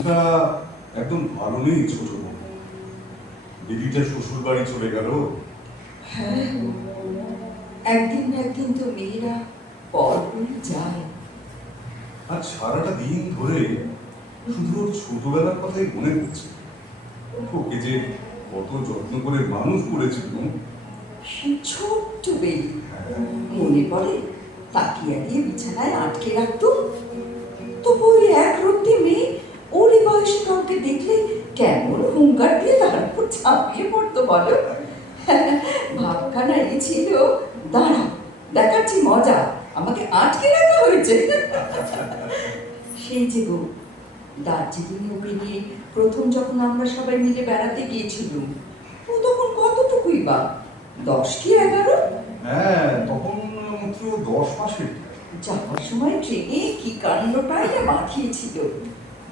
মনটা একদম ভালো নেই ছোট বউ। দিদিটা শ্বশুর বাড়ি চলে গেল। হ্যাঁ, একদিন না একদিন তো মেয়েরা পর হয়ে যায়। আর সারাটা দিন ধরে শুধু ওর ছোটবেলার কথাই মনে পড়ছে। ওকে যে কত যত্ন করে মানুষ করেছিল। সেই ছোট্ট বেলি মনে পড়ে, তাকিয়া দিয়ে বিছানায় আটকে রাখতো। তবু ওই এক রক্তি মেয়ে ওরই বয়সী কাউকে দেখলে কেমন হুঙ্কার দিয়ে তার উপর ঝাঁপিয়ে পড়তো বলো। ভাবখানা এই ছিল, দাঁড়া দেখাচ্ছি মজা, আমাকে আটকে রাখা হয়েছে। সেই যে গো, দার্জিলিং ওকে নিয়ে প্রথম যখন আমরা সবাই মিলে বেড়াতে গিয়েছিলাম, ও তখন কতটুকুই বা 10 কি 11। হ্যাঁ, তখন মাত্র 10 মাসের। যাওয়ার সময় ট্রেনে কি কাণ্ডটাই না বাঁধিয়েছিল।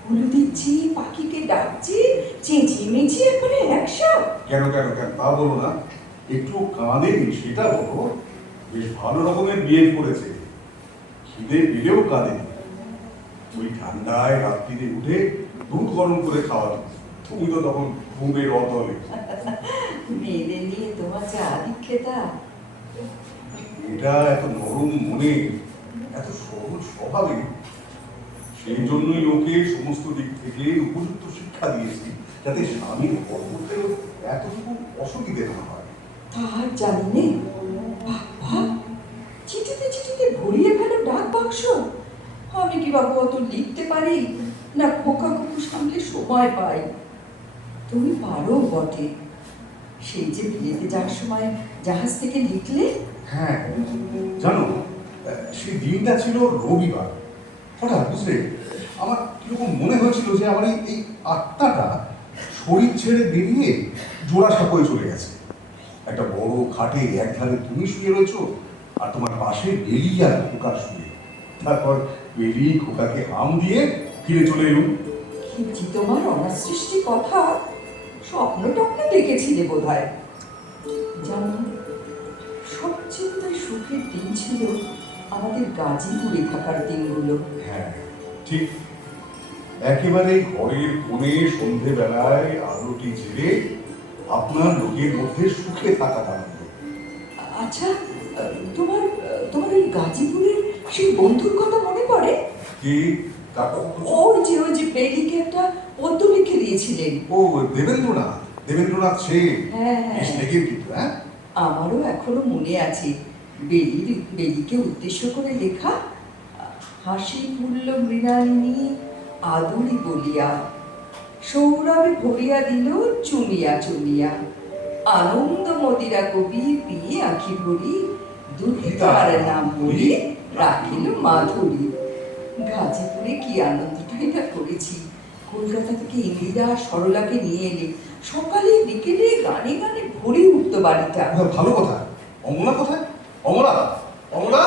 হুলু দিচ্ছি, পাখিকে ডাকছি, চেঁচিয়ে মেচিয়ে একেবারে একসাথ। কেন কেন কেন তা বলো না, একটু কাঁদেনি সেটা বলো। বেশ ভালো রকমের বিয়ে করেছে, খিদে পেলেও কাঁদেনি। ওই ঠান্ডায় রাত্রিতে উঠে দুধ গরম করে খাওয়াতো, তুমি তো তখন ঘুমের অতলে। মেয়েদের নিয়ে তোমার যা আদিক্ষেতা। এটা এত নরম মনে, এত সহজ স্বভাবে, সেই জন্যই ওকে সমস্ত দিক থেকে উপযুক্ত শিক্ষা দিয়েছি, যাতে স্বামীর ঘর করতে এতটুকু অসুবিধে না হয়। তার জানি নে, বাবা চিঠিতে চিঠিতে ভরিয়ে ফেলো ডাক বাক্স। আমি কি বাবু অত লিখতে পারি, না খোকা কুকু সামলে সময় পাই? তুমি পারো বটে। সেই যে বিয়েতে যাওয়ার সময় জাহাজ থেকে লিখলে। হ্যাঁ জানো, সেই দিনটা ছিল রবিবার। হঠাৎ বুঝলে, আমার কিরকম মনে হয়েছিল যে আমার এই আত্মাটা শরীর ছেড়ে বেরিয়ে জোড়াসাঁকোয় চলে গেছে। একটা বড় খাটে একধারে তুমি শুয়ে রয়েছো, আর তোমার পাশে বেলি আর খোকা শুয়ে। তারপর বেলি খোকাকে হাম দিয়ে ফিরে চলে এলুম। কিন্তু তোমার অনাসৃষ্টি কথা, স্বপ্ন টপ্ন দেখেছিলে বোধ হয়। জানো, সবচেয়ে বোধ হয় সুখের দিন ছিল আমাদের গাজীপুরে থাকার দিনগুলো। হ্যাঁ ঠিক, একেবারে ঘরের কোণে সন্ধেবেলায় আলোটি জেলে আপনার লোকের মধ্যে সুখে থাকা আনন্দ। আচ্ছা, তোমার তোমার ওই গাজীপুরের সেই বন্ধুর কথা মনে পড়ে? কি তারপর? ওই যে বেলিকে একটা পদ্য লিখে দিয়েছিলেন। ও দেবেন্দ্রনাথ, দেবেন্দ্রনাথ সেন। হ্যাঁ বেশ হ্যাঁ, লেগেন কিন্তু। হ্যাঁ, আমারও এখনো মনে আছে। বেলিকে উদ্দেশ্য করে লেখা, হাসি ফুল্ল মৃণালিনী আদুরি বলিয়া, সৌরভে ভরিয়া দিল চুমিয়া চুমিয়া, আনন্দ মদিরা কবি পিয়ে আঁখি ভরি, দুহে তার নাম বলি রাখিল মাধুরী। গাজীপুরে কি আনন্দটাই না করেছি। কলকাতা থেকে ইন্দিরা সরলাকে নিয়ে এলে সকালে বিকেলে গানে গানে ভরে উঠত বাড়িটা। ভালো কথা। অমলা কোথায়? অমলা, অমলা!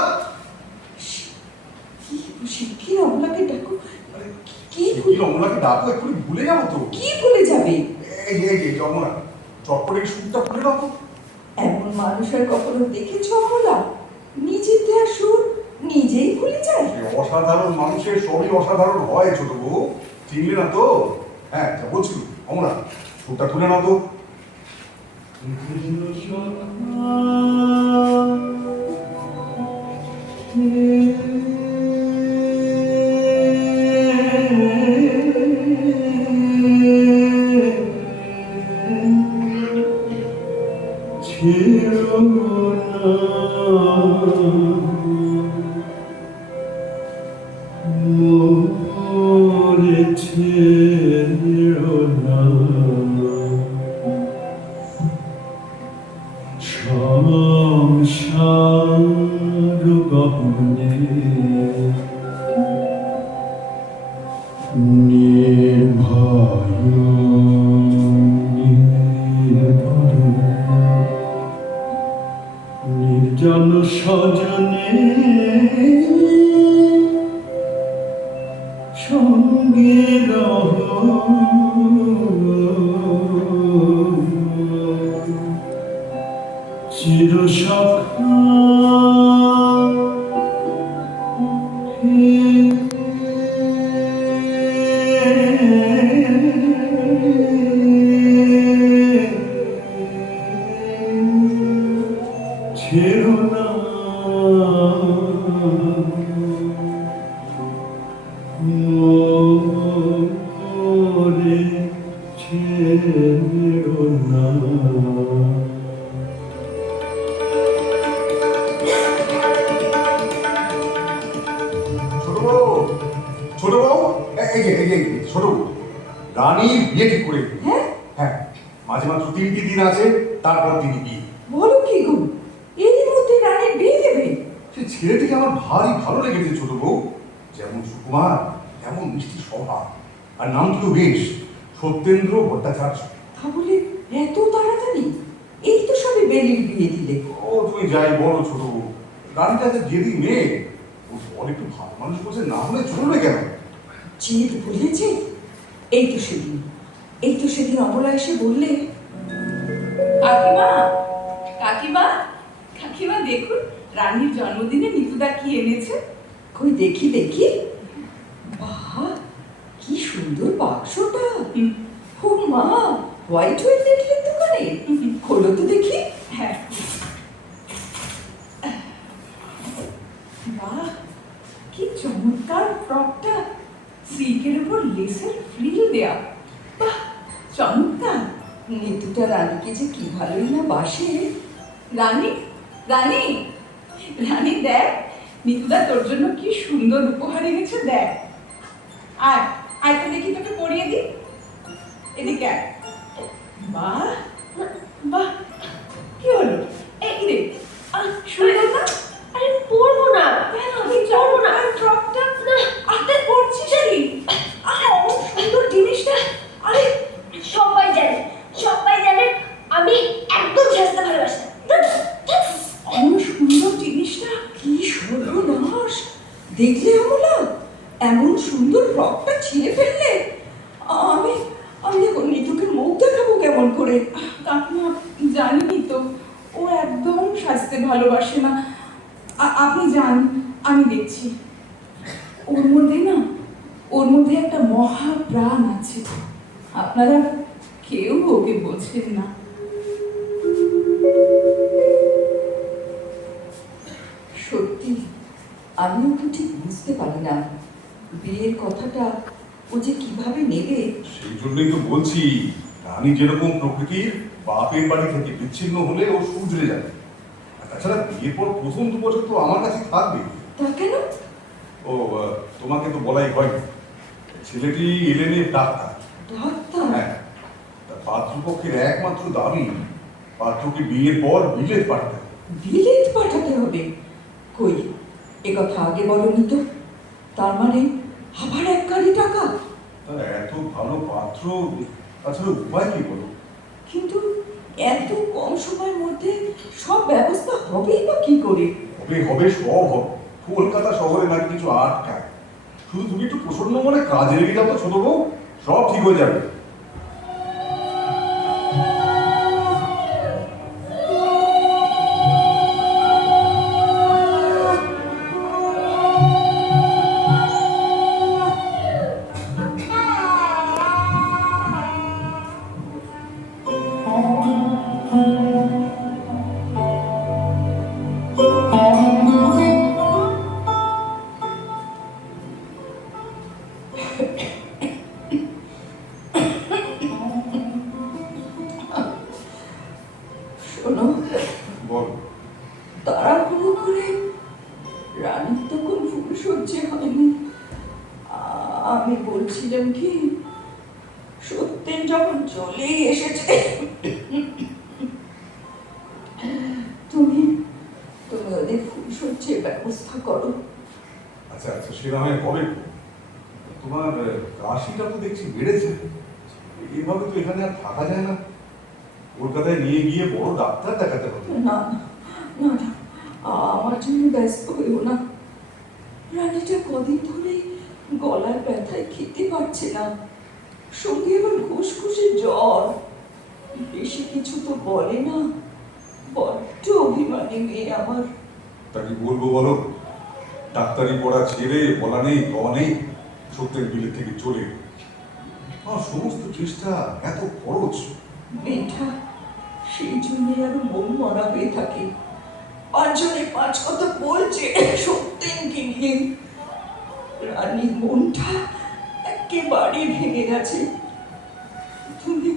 কি শিগগির অমলাকে ডাকো। কি অমলাকে ডাকো, এক্ষুনি ভুলে যাবো তো। কি ভুলে যাবে? এই অমলা, চটপটে সুরটা খুলে দাও তো। এমন মানুষ আর কখনো দেখেছো অমলা? নিজের দেয়া সুর নিজেই ভুলে যায়। অসাধারণ মানুষের সবই অসাধারণ হয় ছোট বউ, চিনলে না তো? হ্যাঁ বলছি অমলা, সুরটা খুলে নাও তো। নির্জন সজনে সঙ্গে রহ, চির সখা হে ছোট রানীর বিয়ে ঠিক করে দিই। হ্যাঁ, হ্যাঁ, মাঝে মাত্র 3টি দিন আছে, তারপর তিনি বিয়ে। বলো কি গো, এর মধ্যে রানীর বিয়ে দেবে? সে ছেলেটিকে আমার ভারী ভালো লেগেছে ছোট বউ, যেমন সুকুমার তেমন মিষ্টি স্বভাব, আর নামটিও বেশ, সত্যেন্দ্র ভট্টাচার্য। তাহলে এত তাড়াতাড়ি? এই তো সবে বেলির বিয়ে দিলে। ও তুমি যাই বলো ছোট বউ, রানীটা যে যেদিন মেয়ে, ও বল একটু ভালো মানুষ বলছে, না হলে চলবে কেন? চিত বলেছে। এই তো সেদিন, এই তো সেদিন অমলা এসে বললে, কাকিমা, কাকিমা, কাকিমা দেখুন রানীর জন্মদিনে নিতুদা কি এনেছে। কই দেখি দেখি। বাহ, কি সুন্দর বাক্সটা! ও মা, হোয়াইট ওয়েলভেটের দোকানে? খোলো তো দেখি। হ্যাঁ, বাহ, কি চমৎকার ফ্রকটা, সিল্কের উপর লেসের ফ্রিল দেয়া। বাহ, চমৎকার। নিতুটা রানীকে যে কি ভালোই না বাসে। রানী, রানী, রানী দেখ, নিতুদা তোর জন্য কি সুন্দর উপহার এনেছে দেখ। আয়, আয় তো দেখি তোকে পরিয়ে দিই। এদিকে আয়। বাহ, বাহ, কি হলো? এই রে, সুন্দর না? আরে পরবো না, কেন? আমি পরবো না। ফ্রকটা না, আরে পরছিস কি? আরে অনেক সুন্দর জিনিসটা। আরে সবাই জানে, সবাই জানে আমি একদম সাজতে ভালোবাসি না। অনেক সুন্দর জিনিসটা। কি সর্বনাশ! দেখলে অমলা, এমন সুন্দর ফ্রকটা ছিঁড়ে ফেললে। আমি আমি এখন নিতুকে মুখ দেখাবো কেমন করে? কাকিমা জানিনি তো, ও একদম সাজতে ভালোবাসে না। আপনি যান, আমি দেখছি। ওর মধ্যে না, ওর মধ্যে একটা মহা প্রাণ আছে, আপনারা কেউ ওকে বোঝেন না। সত্যি, আমি ওকে ঠিক বুঝতে পারি না। বিয়ের কথাটা ও যে কিভাবে নেবে। সেই জন্যই তো বলছি, রানী যেরকম প্রকৃতির, বাপের বাড়ি থেকে বিচ্ছিন্ন হলে ও শুধরে যাবে। আর তাছাড়া বিয়ের পর প্রথম 2 বছর তো আমার কাছে থাকবে। তা কেন? ও তোমাকে তো বলাই হয়নি, ছেলেটি এলেনের ডাক্তার। ডাক্তার? হ্যাঁ, তা পাত্রপক্ষের একমাত্র দাবি পাত্রকে বিয়ের পর বিলেত পাঠাতে হবে। বিলেত পাঠাতে হবে? কই, একথা আগে বলনি তো। তার মানে আবার 1 গাড়ি টাকা? তা এত ভালো পাত্র, তাছাড়া উপায় কি বলো? কিন্তু এত কম সময়ের মধ্যে সব ব্যবস্থা হবেই বা কি করে? হবে হবে, সব হবে। কলকাতা শহরে নাকি কিছু আটকায়, শুধু তুমি একটু প্রসন্ন মনে কাজে লেগে যাও তো ছোট বউ, সব ঠিক হয়ে যাবে। শোনো, বল। তাড়াহুড়ো করে রানীর তখন ফুলসজ্জে হয়নি। আমি বলছিলাম কি, সত্যেন যখন চলেই এসেছে, তুমি তুমি ওদের ফুলসজ্জের ব্যবস্থা করো। আচ্ছা আচ্ছা, সে না হয় হবে। তোমার কাশিটা তো দেখছি বেড়েছে, এভাবে তো এখানে আর থাকা যায় না। কলকাতায় নিয়ে গিয়ে বড় ডাক্তার দেখাতে হবে। না না না, আমার জন্য ব্যস্ত হইও না। রানীটা কদিন ধরে গলার ব্যথায় খেতে পারছে না, সঙ্গে আবার ঘুষঘুষে জ্বর। বেশি কিছু তো বলে না, বড্ড অভিমানী মেয়ে আমার। তা কি বলবো বলো, ডাক্তারি পড়া ছেড়ে বলা নেই কওয়া নেই, সত্যের বিলেত থেকে চলে এলো। আমার সমস্ত চেষ্টা, এত খরচ। মেয়েটা সেই জন্যই আরো মন মরা হয়ে থাকে। 5 জনে 5 কথা বলছে সত্যেনকে নিয়ে। রানীর মনটা একেবারে ভেঙে গেছে। তুমি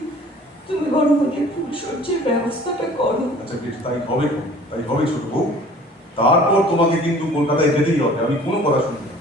তুমি বরং ওদের ফুলসজ্জের ব্যবস্থাটা করো। আচ্ছা বেশ, তাই হবে, তাই হবে ছোট বউ। তারপর তোমাকে কিন্তু কলকাতায় যেতেই হবে, আমি কোনো কথা শুনবো না।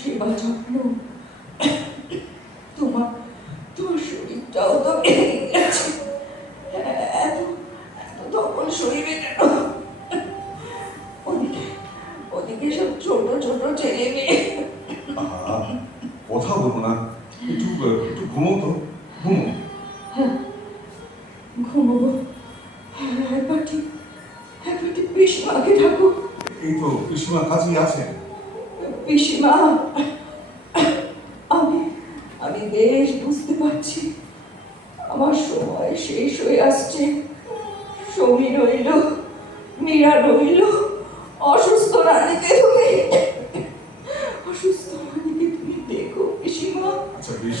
সেবা যত্ন, তোমার তোমার শরীরটাও তো ভেঙে গেছে। এত এত তখন শরীরে কেন? ওদিকে ওদিকে সব ছোট ছোট ছেলে মেয়ে। আহা, কথা বলবো না, একটু একটু ঘুমো তো, ঘুমো। ঘুমবো। একবার ঠিক পিসিমাকে ডাকো। এই তো পিসিমা কাছেই আছে। পিসিমা, আমি আমি বেশ বুঝতে পারছি আমার সময় শেষ হয়ে আসছে। সমী রইল, মীরা রইল, অসুস্থ রানীকে তুমি দেখো পিসিমা। আচ্ছা বেশ,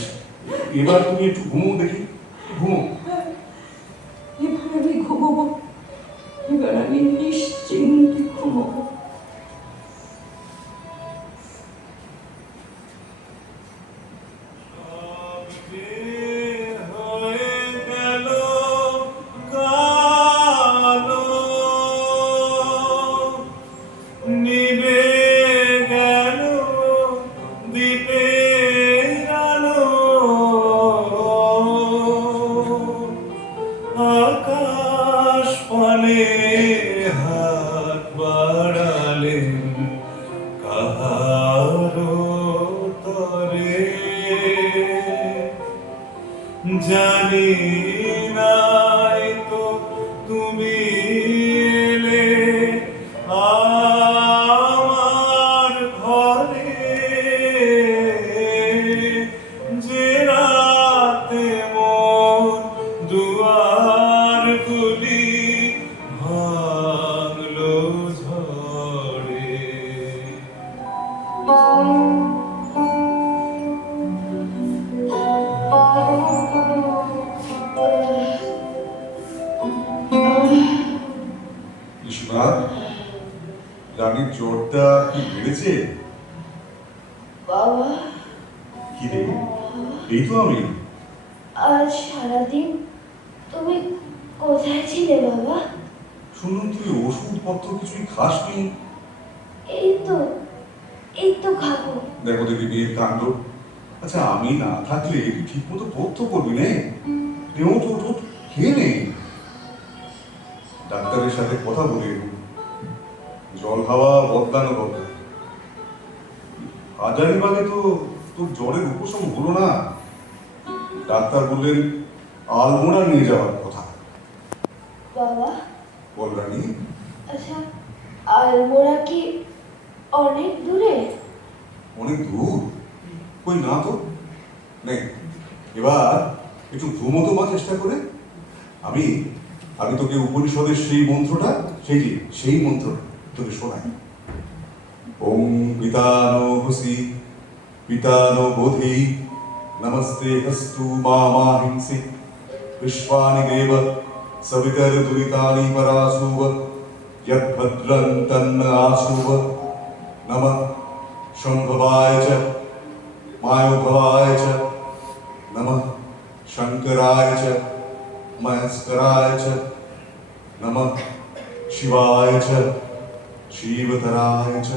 এবার তুমি একটু ঘুমো দেখি, ঘুমো। এবার আমি ঘুমবো, এবার আমি নিশ্চিন্তে ঘুমবো। আকাশ পানে হাত বাড়ালেন কাহারো তরে, জানি নাই তো তুমি এলে আমার ঘরে, যে রাতে মন দুয়ার গুলি ভাঙলো ঝড়ে। পিসিমা, রানীর জ্বরটা কি বেড়েছে? বাবা, কি রে, এই তো আমি। আজ সারাদিন তুমি কোথায় ছিলে বাবা? শুনুন তুই ওষুধপত্র কিছুই খাসনি। এই তো খাবো। দেখো দেখি বিয়ের কাণ্ড। আচ্ছা আমি না থাকলে তুই ঠিক মতো পথ্য করবি নে, ওঠ ওঠ ওঠ, খেয়ে নে। ডাক্তারের সাথে কথা বলে এলুম, জল খাওয়া বদলানো দরকার। হাজারিবাগে তো তোর জ্বরের উপশম হলো না, ডাক্তার বললেন আলমোড়া নিয়ে যাওয়ার কথা। বাবা, বল রানী। আচ্ছা আলমোড়া কি অনেক দূরে? অনেক দূর? কই না তো, নেই। এবার একটু ঘুমোতো মা চেষ্টা করে। আমি আমি তোকে উপনিষদের সেই মন্ত্রটা, সেই মন্ত্রটা তোকে শোনাই। ওম পিতানো হুসি পিতানো বোধি নমস্তে হস্তু মা হিংসি বিশ্বানি দেব সবিতর দুরিতানি পরাসুব यत् भद्रं तन्न आशुव नमः शंभवाय च मायोभवाय च नमः शंकराय च महेश्वराय च नमः शिवाय च शिवतराय च।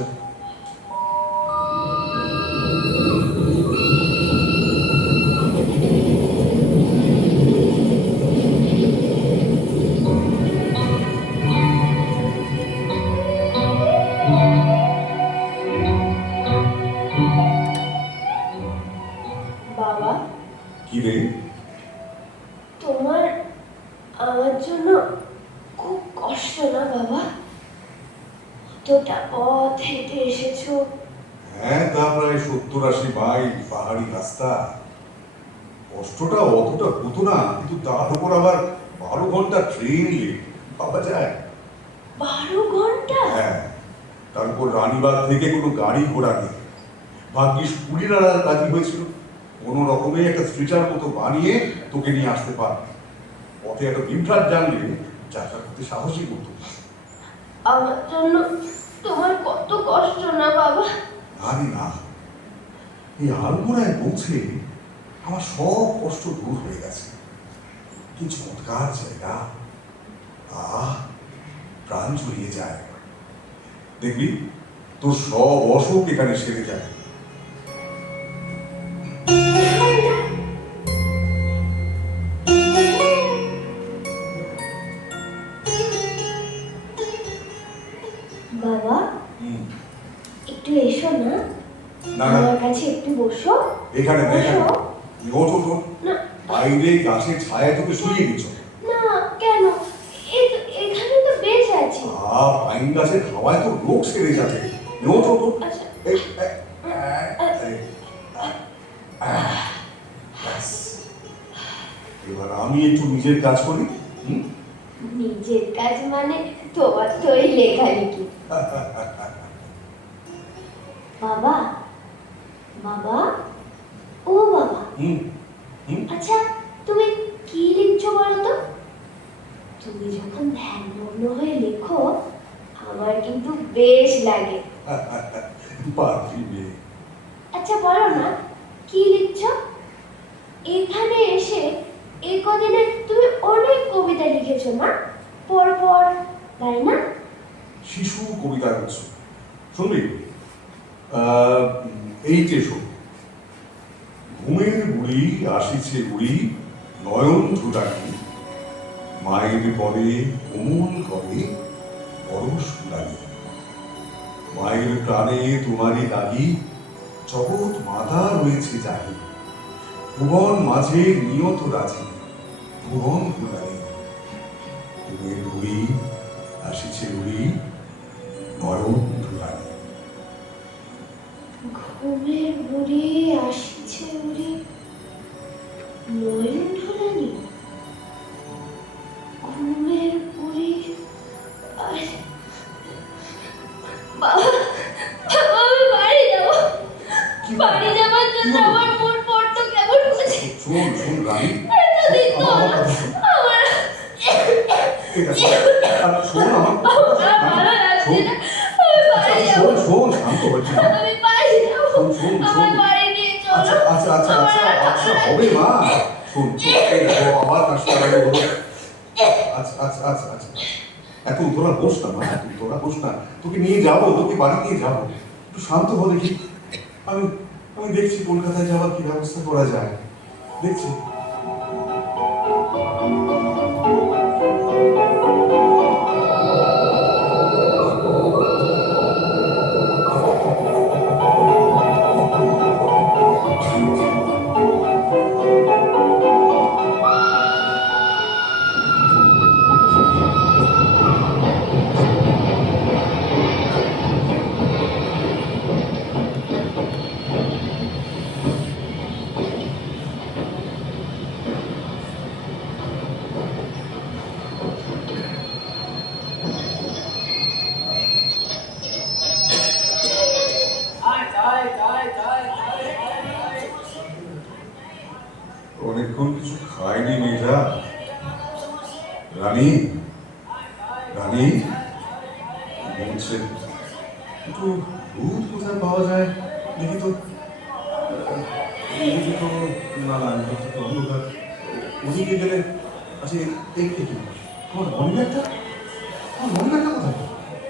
বাবা, কি রে? তোমার আমার জন্য খুব কষ্ট না বাবা? অতটা পথ হেঁটে এসেছো। হ্যাঁ, তা প্রায় 70-80 মাইল পাহাড়ি রাস্তা। কষ্টটা অতটা হতো না, কিন্তু তার উপর আবার 12 ঘন্টা ট্রেন লেট, ভাবা যায়? 12 ঘন্টা? হ্যাঁ, তারপর রানীবাগ থেকে কোনো গাড়ি ঘোড়া নেই। ভাগ্যিস কুড়িরা রাজি হয়েছিল, কোনো রকমে একটা স্ট্রেচার মতো বানিয়ে তোকে নিয়ে আসতে পার। পথে একটা বিভ্রাট জানলে যাত্রা করতে সাহসই করতো। আমার জন্য তোমার কত কষ্ট না বাবা? আরে না, এই আলমোড়ায় পৌঁছে আমার সব কষ্ট দূর হয়ে গেছে। কি চমৎকার জায়গা, প্রাণ জুড়িয়ে যায়। দেখবি তোর সব অসুখ এখানে সেরে যায়। আমার কাছে একটু বসো। এখানে বসো। ওঠ ওঠ ওঠ। না বাইরে গাছের ছায়া তোকে শুয়ে দিচ্ছ। না, কেন? এখানে তো বেশ আছি। পাইন গাছের খাওয়ায় তো রোগ সেরে যাবে। ওঠ ওঠ ওঠ। আচ্ছা এই, ব্যাস। এবার আমি একটু নিজের কাজ করি। হুম? নিজের কাজ মানে তোমার তো এই লেখালেখি। বাবা, বাবা, ও বাবা, হুম হুম। আচ্ছা তুমি কি লিখছো বলো তো? তুমি যখন ধ্যানমগ্ন হয়ে লেখো আমার কিন্তু বেশ লাগে। পারবি মেয়ে। আচ্ছা বলো না, কি লিখছো? এখানে এসে এই কদিনে তুমি অনেক কবিতা লিখেছো না, পরপর, তাই না? শিশু কবিতা করছো, শুনবি? এই যে শোন। ঘুমের বুড়ি আসিছে উড়ি, নয়ন ঠোঁটানি, মায়ের পরে কোমল করে পরশ ফুলানি। মায়ের প্রাণে তোমারই দাগি, জগৎ মাতা রয়েছে জাহি। ভুবন মাঝে নিয়ত রাজি, ভুবন ফুলানি। ঘুমের বুড়ি আসিছে উড়ি, নয়ন ঠোঁটানি। ঘুমের বুড়ি আসিছে উড়ি, নয়ন ঢোলানি। ঘুমের বুড়ি বাবা, বাবা, আমি বাড়ি যাবো। কি বাড়ি যাবার জন্য আমার মন বড্ড কেমন করছে। শোন শোন রানী, এতদিন তো আমার হলো, কথা শোন। আমার ঠিক আছে, শোন আমার আমার ভালো লাগছে না, আমি বাড়ি যাবো। শোন শোন, শান্ত হচ্ছে না। আমি বাড়ি যাবো, শোন শোন আমার শোন। বাড়ি নিয়ে আচ্ছা চলো। আচ্ছা আচ্ছা আচ্ছা আচ্ছা হবে মা। শোন শোন, এই দেখো আবার কাশি আগে বলো। আচ্ছা আচ্ছা আচ্ছা আচ্ছা, এত তোরা বস না মা, তোরা বস না। তোকে নিয়ে যাবো, তোকে বাড়ি নিয়ে যাবো। একটু শান্ত হো দেখি। আমি আমি দেখছি কলকাতায় যাওয়ার কি ব্যবস্থা করা যায়, দেখছি। অনেকক্ষণ কিছু খায়নি মেয়েটা। রানী, রানী বলছে একটু দুধ কোথায় পাওয়া যায় দেখি তো। এদিকে তো না না, এদিকে তো অন্ধকার। ওদিকে গেলে আচ্ছা এই কি আমার মনি ব্যাগটা, আমার মনি ব্যাগটা কোথায়?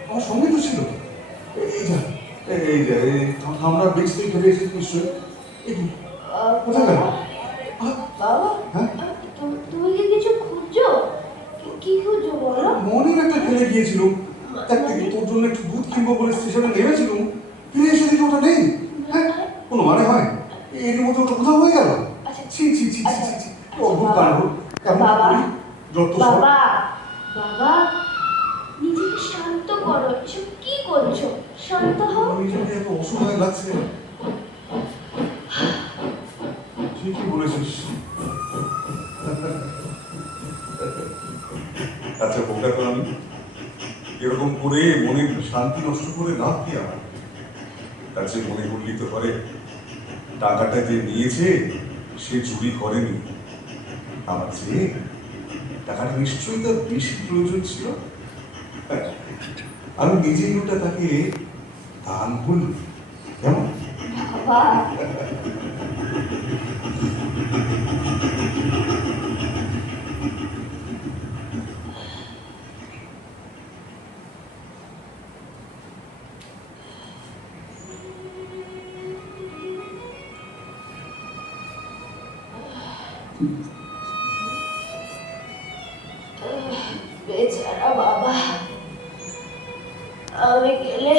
আমার সঙ্গে তো ছিল। এই যা, এই যা, এই আমরা বেশ থেকে ফেলে এসেছি নিশ্চয়ই। এই কি কোথায় গেল? বাবা, হ্যাঁ? তুমি কি কিছু খুঁজছো? কি খুঁজছো বলো? মনির একটা ফেলে গিয়েছিল। দেখ দেখি তোর জন্য একটু দুধ কিনবো বলে স্টেশনে নেমেছিলাম, ফিরে এসে দেখি ওটা নেই। হ্যাঁ, কোনো মানে হয়? এর মধ্যে ওটা কোথাও হয়ে গেল। আচ্ছা, ছি ছি ছি ছি ছি ছি, আচ্ছা, অদ্ভুত বাবা, কাণ্ড। কেমন বাবা, করি? যত সব বাবা, বাবা, নিজেকে শান্ত করো। এসব কি করছো? শান্ত হও। নিজেকে এত অসহায় লাগছে। ঠিকই বলেছিস। আচ্ছা বোকা তো আমি, এরকম করে মনের শান্তি নষ্ট করে লাভ কি আমার? তার চেয়ে মনে উল্লিত করে টাকাটা যে নিয়েছে সে চুরি করেনি। আমার চেয়ে টাকাটা নিশ্চয়ই তার বেশি প্রয়োজন ছিল। আমি নিজেই ওটা তাকে দান করলাম। কেমন? বাবা, বেচারা বাবা, আমি গেলে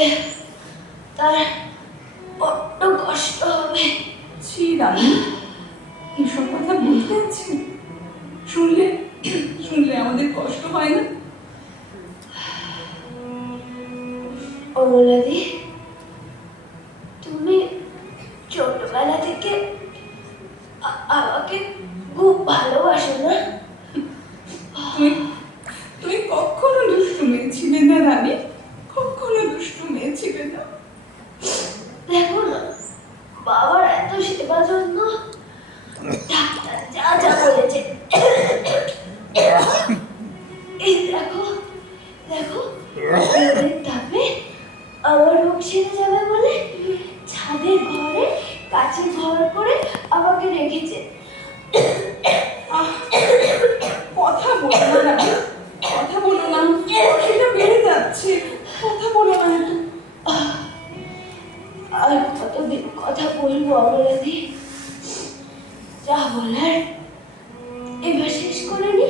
তার বড্ড কষ্ট রানী এসব কথা বলতে আছে? শুনলে শুনলে আমাদের কষ্ট হয় না? অমলাদি, তুমি ছোটবেলা থেকে আমাকে খুব ভালোবাসো না? তুমি তুমি কখনো দুষ্টু মেয়ে ছিলে না রানী, কখনো দুষ্টু মেয়ে ছিলে না। দেখো না, বাবার এত সেবার জন্য ডাক্তার যা যা বলেছে। এই দেখো দেখো, রোদের তাপে আমার রোগ সেরে যাবে বলে ছাদের ঘরে কাছে ঘর করে আমাকে রেখেছে। আহ, কথা বলো না রানী, কথা বলো না, সেটা বেড়ে যাচ্ছে, কথা বলো না এত। আর কতদিন কথা বলবো অমলাদি? যা বলার এবার শেষ করে নি।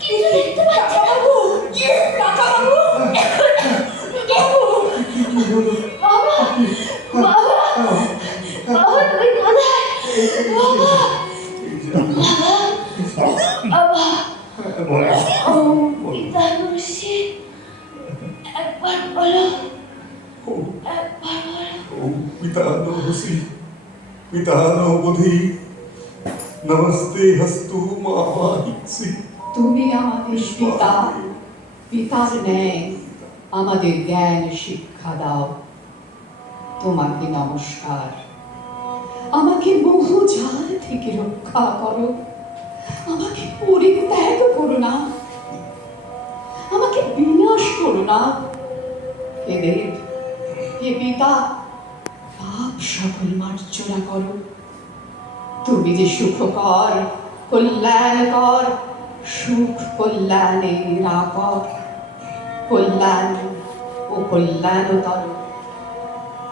কিছু দেখতে পাচ্ছি না। বাবা, বাবা, বাবা, তুমি কোথায়? বাবা, বাবা, ও পিতামর্ষি, একবার বলো, একবার বলো। পিতানবধি নমস্তে হস্তু মামাহিসি। তুমি আমাদের পিতা, পিতার ন্যায় আমাদের জ্ঞান শিক্ষা দাও। তোমাকে নমস্কার। আমাকে বহু জাল থেকে রক্ষা করো, আমাকে পরিত্যাগ করো না, আমাকে বিনাশ করো না। হে দেব, হে পিতা, পাপ সকল মার্জনা করো। তুমি যে সুখকর, কল্যাণকর, সুখ কল্যাণের আপর, কল্যাণ ও কল্যাণতর,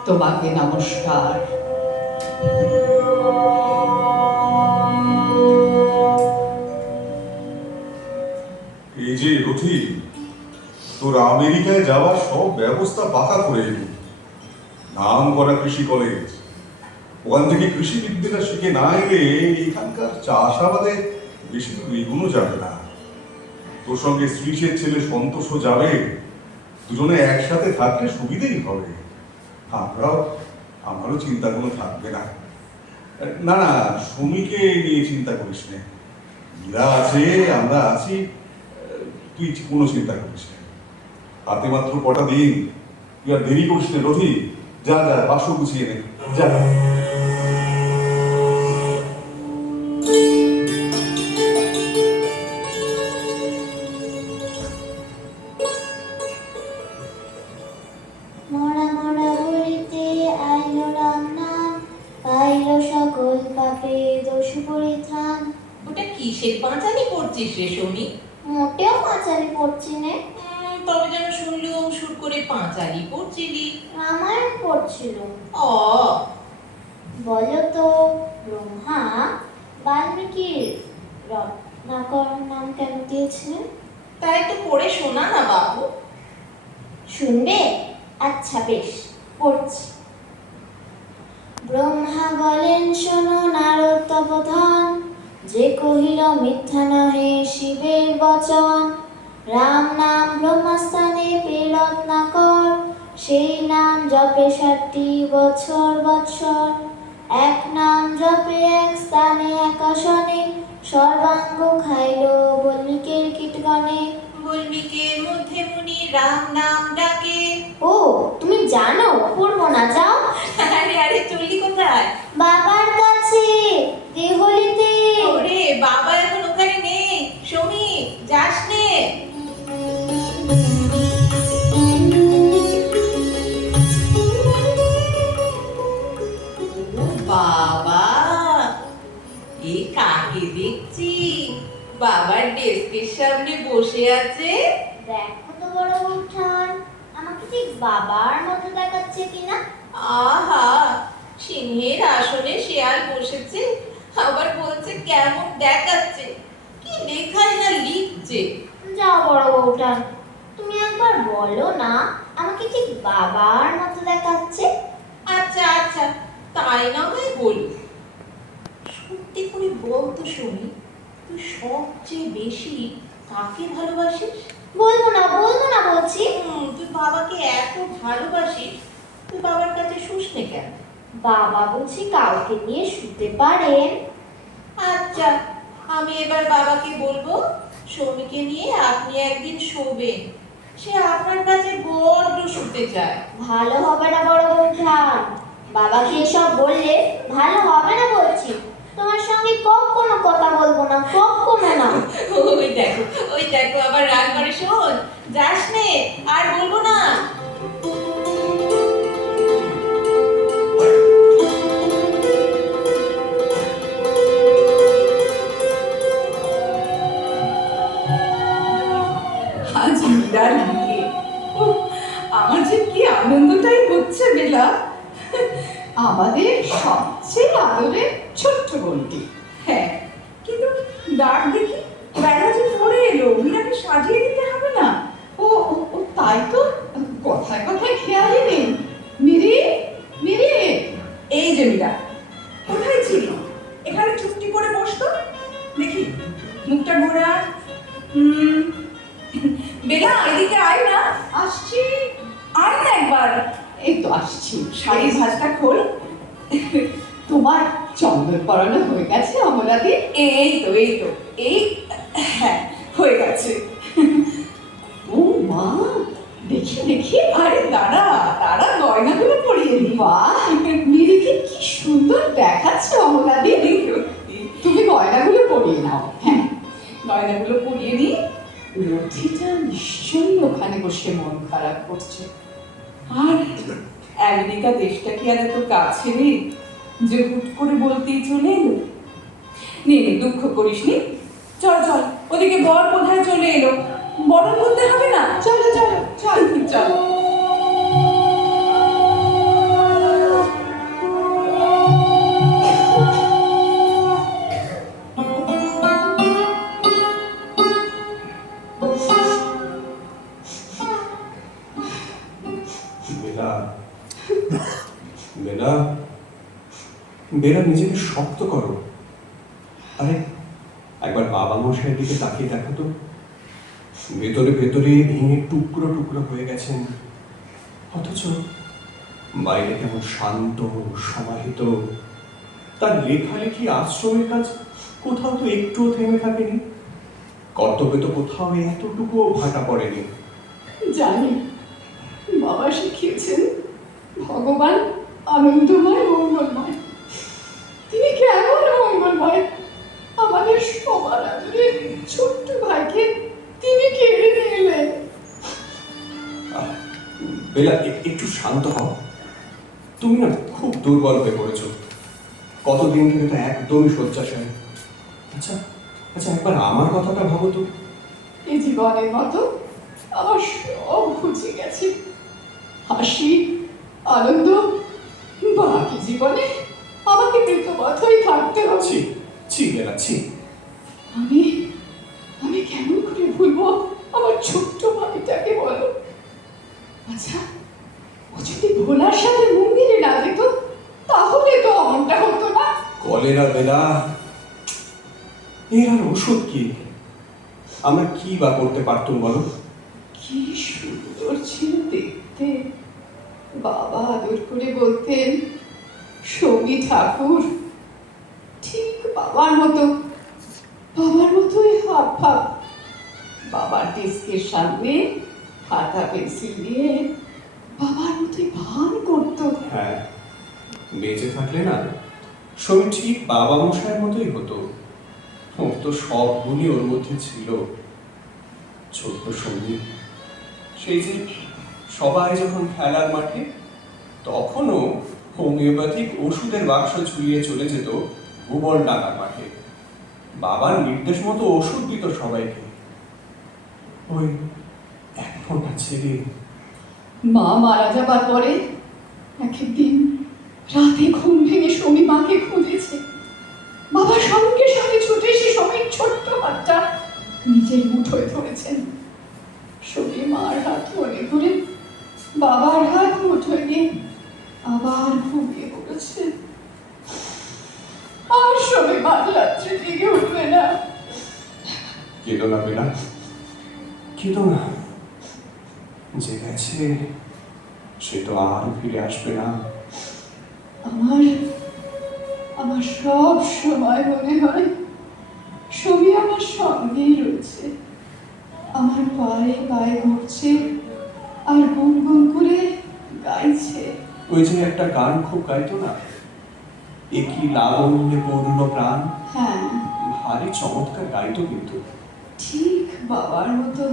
তোমাকে নমস্কার। এই যে রথি, তোর আমেরিকায় যাওয়ার সব ব্যবস্থা পাকা করে এলি। নাম করা কৃষি কলেজ, ওখান থেকে কৃষিবিদ্যাটা শিখে না এলে এখানকার চাষাবাদে বেশি দূর এগুলো যাবে না। তোর সঙ্গে শ্রীশের ছেলে সন্তোষও যাবে, দুজনে একসাথে থাকলে সুবিধেই হবে। আমারও চিন্তা কোনো থাকবে না। না না, সমীকে নিয়ে চিন্তা করিস না, মীরা আছে, আমরা আছি, তুই কোনো চিন্তা করিস না। হাতে মাত্র কটা দিন, তুই আর দেরি করিস না রথি। যা যা, বাসু গুছিয়ে নে, যা। মরা মরা বলিতে আইল রাম নাম, পাইল সকল পাপে দোষ পরিত্রাণ। ওটা কিসের পাঁচালি পড়ছিস রে সমী? মোটেও পাঁচালি পড়ছি নে, তবে যেন শুনলুম সুর করে পাঁচালি পড়ছিলি। রামায়ণ পড়ছিল। অ বলো তো, ব্রহ্মা বাল্মীকির রত্নাকর নাম কেন দিয়েছিলেন? তাই তো পড়ে শোনা না বাবু। শুনবে? আচ্ছা বেশ, পড়ছি। ব্রহ্মা বলেন শোনো নারদ তপোধন, যে কহিল মিথ্যা নহে শিবের বচন। রাম নাম ব্রহ্মস্থানে পেয়ে রত্নাকর, সেই নাম জপে 60 বছর বৎসর। এক নাম জপে এক স্থানে এক আসনে, সর্বাঙ্গ খাইল বল্মিকের কীটগণে। বল্মিকের মধ্যে মুনি রাম নাম ডাকে। ও, তুমি জানো? পড়বো না, যাও। আরে আরে, চললি কোথায়? বাবার কাছে, দেহলিতে। ওরে বাবা এখন ওখানে নেই সমী, যাস নে। ও বাবা, এ কাকে দেখছি বাবার ডেস্কের সামনে বসে আছে? দেখো তো বড় উঠান, আমাকে ঠিক বাবার মতো দেখাচ্ছে কিনা। আহা, সিংহের আসনে শেয়াল বসেছে, আবার বলছে কেমন দেখাচ্ছে। কি লেখাই না লিখছে। যাও বড় বউটা, তুমি একবার বলো না আমাকে ঠিক বাবার মতো দেখাচ্ছে। আচ্ছা আচ্ছা, তাই না হয় বলি। সত্যি করে বল তো শুনি, তুই সবচেয়ে বেশি কাকে ভালোবাসিস? বলবো না বলছি। তুই বাবাকে এত ভালোবাসিস, তুই বাবার কাছে শুস নে কেন? বাবা বুঝি কাউকে নিয়ে শুতে পারেন? আচ্ছা, আমি এবার বাবাকে বলবো সৌমিকে নিয়ে আপনি একদিন শোবেন। সে আপনার কাছে বড্ড শুতে চায়। ভালো হবে না বড় বউটা, বাবাকে এসব বললে ভালো হবে না বলছি। তোমার সঙ্গে কখনো কথা বলবো না, কখনো না। ওই দেখো আবার রাগ করে। শোন, যাস নে, আর বলবো না। আজ মীরার বিয়ে। উফ, আমার যে কি আনন্দটাই হচ্ছে বেলা। আমাদের সবচেয়ে আদরের ছোট্ট বোনটি। হ্যাঁ, কিন্তু ডাক দেখি বেলা যে পড়ে এলো, মীরাকে সাজিয়ে দিতে হবে না? ও ও, ও, তাই তো, কথায় কথায় খেয়ালই নেই। মিরি, মিরি, এই যে মীরা, কোথায় ছিল? এখানে চুপটি করে বসতো দেখি, মুখটা ঘোরা। বেলা, এদিকে আয় না। আসছি। আয় না একবার। এই তো আসছি। শাড়ির ভাঁজটা খোল। তোমার চন্দন পরানো হয়ে গেছে অমলাদি? এই তো এই, হ্যাঁ, হয়ে গেছে। ও মা, দেখি দেখি। আরে দাঁড়া গয়নাগুলো পরিয়ে নি। বাহ, মিরিকে কি সুন্দর দেখাচ্ছে অমলাদি। তুমি গয়নাগুলো পরিয়ে নাও। হ্যাঁ, গয়নাগুলো পরিয়ে নি। রথিটা নিশ্চয়ই ওখানে বসে মন খারাপ করছে। আর আমেরিকা দেশটা কি আর এত কাছে রে যে হুট করে বলতেই চলে এলো? নে দুঃখ করিস নি, চল ওদিকে বর কোথায় চলে এলো, বরণ করতে হবে না? চলো চলো চল চল। বেলা, বেলা, বেলা, নিজেকে শক্ত করো। আরে একবার বাবা মশাইয়ের দিকে তাকিয়ে দেখো তো, ভেতরে ভেতরে ভেঙে টুকরো টুকরো হয়ে গেছেন, অথচ বাইরে কেমন শান্ত সমাহিত। তার লেখালেখি আশ্রমের কাজ কোথাও তো একটুও থেমে থাকেনি, কর্তব্যে তো কোথাও এতটুকুও ভাটা পড়েনি। জানি বাবা শিখিয়েছেন ভগবান আনন্দময় মঙ্গলময়। তিনি কেমন মঙ্গলময়, আমাদের সবার আদরের ছোট্ট ভাইকে তিনি কেড়ে নিলেন। বেলা, একটু শান্ত হও। তুমি না খুব দুর্বল হয়ে পড়েছো, কতদিন ধরে তো একদমই শয্যাশায়ী। আচ্ছা আচ্ছা, একবার আমার কথাটা ভাবো তো। এই জীবনের মতো আমার সব ঘুচে গেছে, হাসি আনন্দ, বাকি জীবনে আমাকে মৃতপথই থাকতে হবে। ছি ছি বেলা, ছি। আমি আমি কেমন করে ভুলবো আমার ছোট্ট ভাইটাকে বলো? আচ্ছা, ও যদি ভোলার সাথে মন্দিরে না যেত তাহলে তো এমনটা হতো না। কলেরা বেলা, এর আর ওষুধ কি? আমরা কি বা করতে পারতুম বলো? কি সুন্দর ছিল দেখতে। বাবা আদর করে বলতেন সৌমি ঠাকুর, ঠিক বাবার মতোই হাব ভাব। বাবার ডেস্কের সামনে খাতা পেন্সিল নিয়ে বাবার মতোই ভান করতো। হ্যাঁ, বেঁচে থাকলে না সমী ঠিক বাবা মশাইয়ের মতোই হতো। ওর তো সব গুণই ওর মধ্যে ছিল। ছোট্ট সঙ্গী, সেই যে সবাই যখন খেলার মাঠে, তখনও হোমিওপ্যাথিক ওষুধের বাক্স ঝুলিয়ে চলে যেত ভুবন ডাকার মাঠে। বাবার নির্দেশ মতো ওষুধ দিত সবাইকে। ওই এক ফোঁটা ছেড়ে মা মারা যাবার পরে একদিন রাতে ঘুম ভেঙে সমী মাকে খুঁজেছে। বাবা সঙ্গে সঙ্গে ছুটে এসে সমীর ছোট্ট হাতটা নিজের নিজের মুঠোয় ধরেছেন। সবে মার হাত মনে করে বাবার হাত মুঠোয় নিয়ে আবার ঘুমিয়ে পড়েছে। আর সবে মাঝরাত্রে জেগে উঠবে না। কেঁদো না বেলা, কেঁদো না। যে গেছে সে তো আর ফিরে আসবে না। আমার সব সময় মনে হয় সবই আমার সঙ্গেই রয়েছে, আমার পায়ে পায়ে ঘুরছে আর গুনগুন করে গাইছে। ওই যে একটা গান খুব গাইতো না, এ কি লাবণ্যে পূর্ণ প্রাণ, হ্যাঁ, ভারী চমৎকার গাইতো কিন্তু। ঠিক বাবার মতো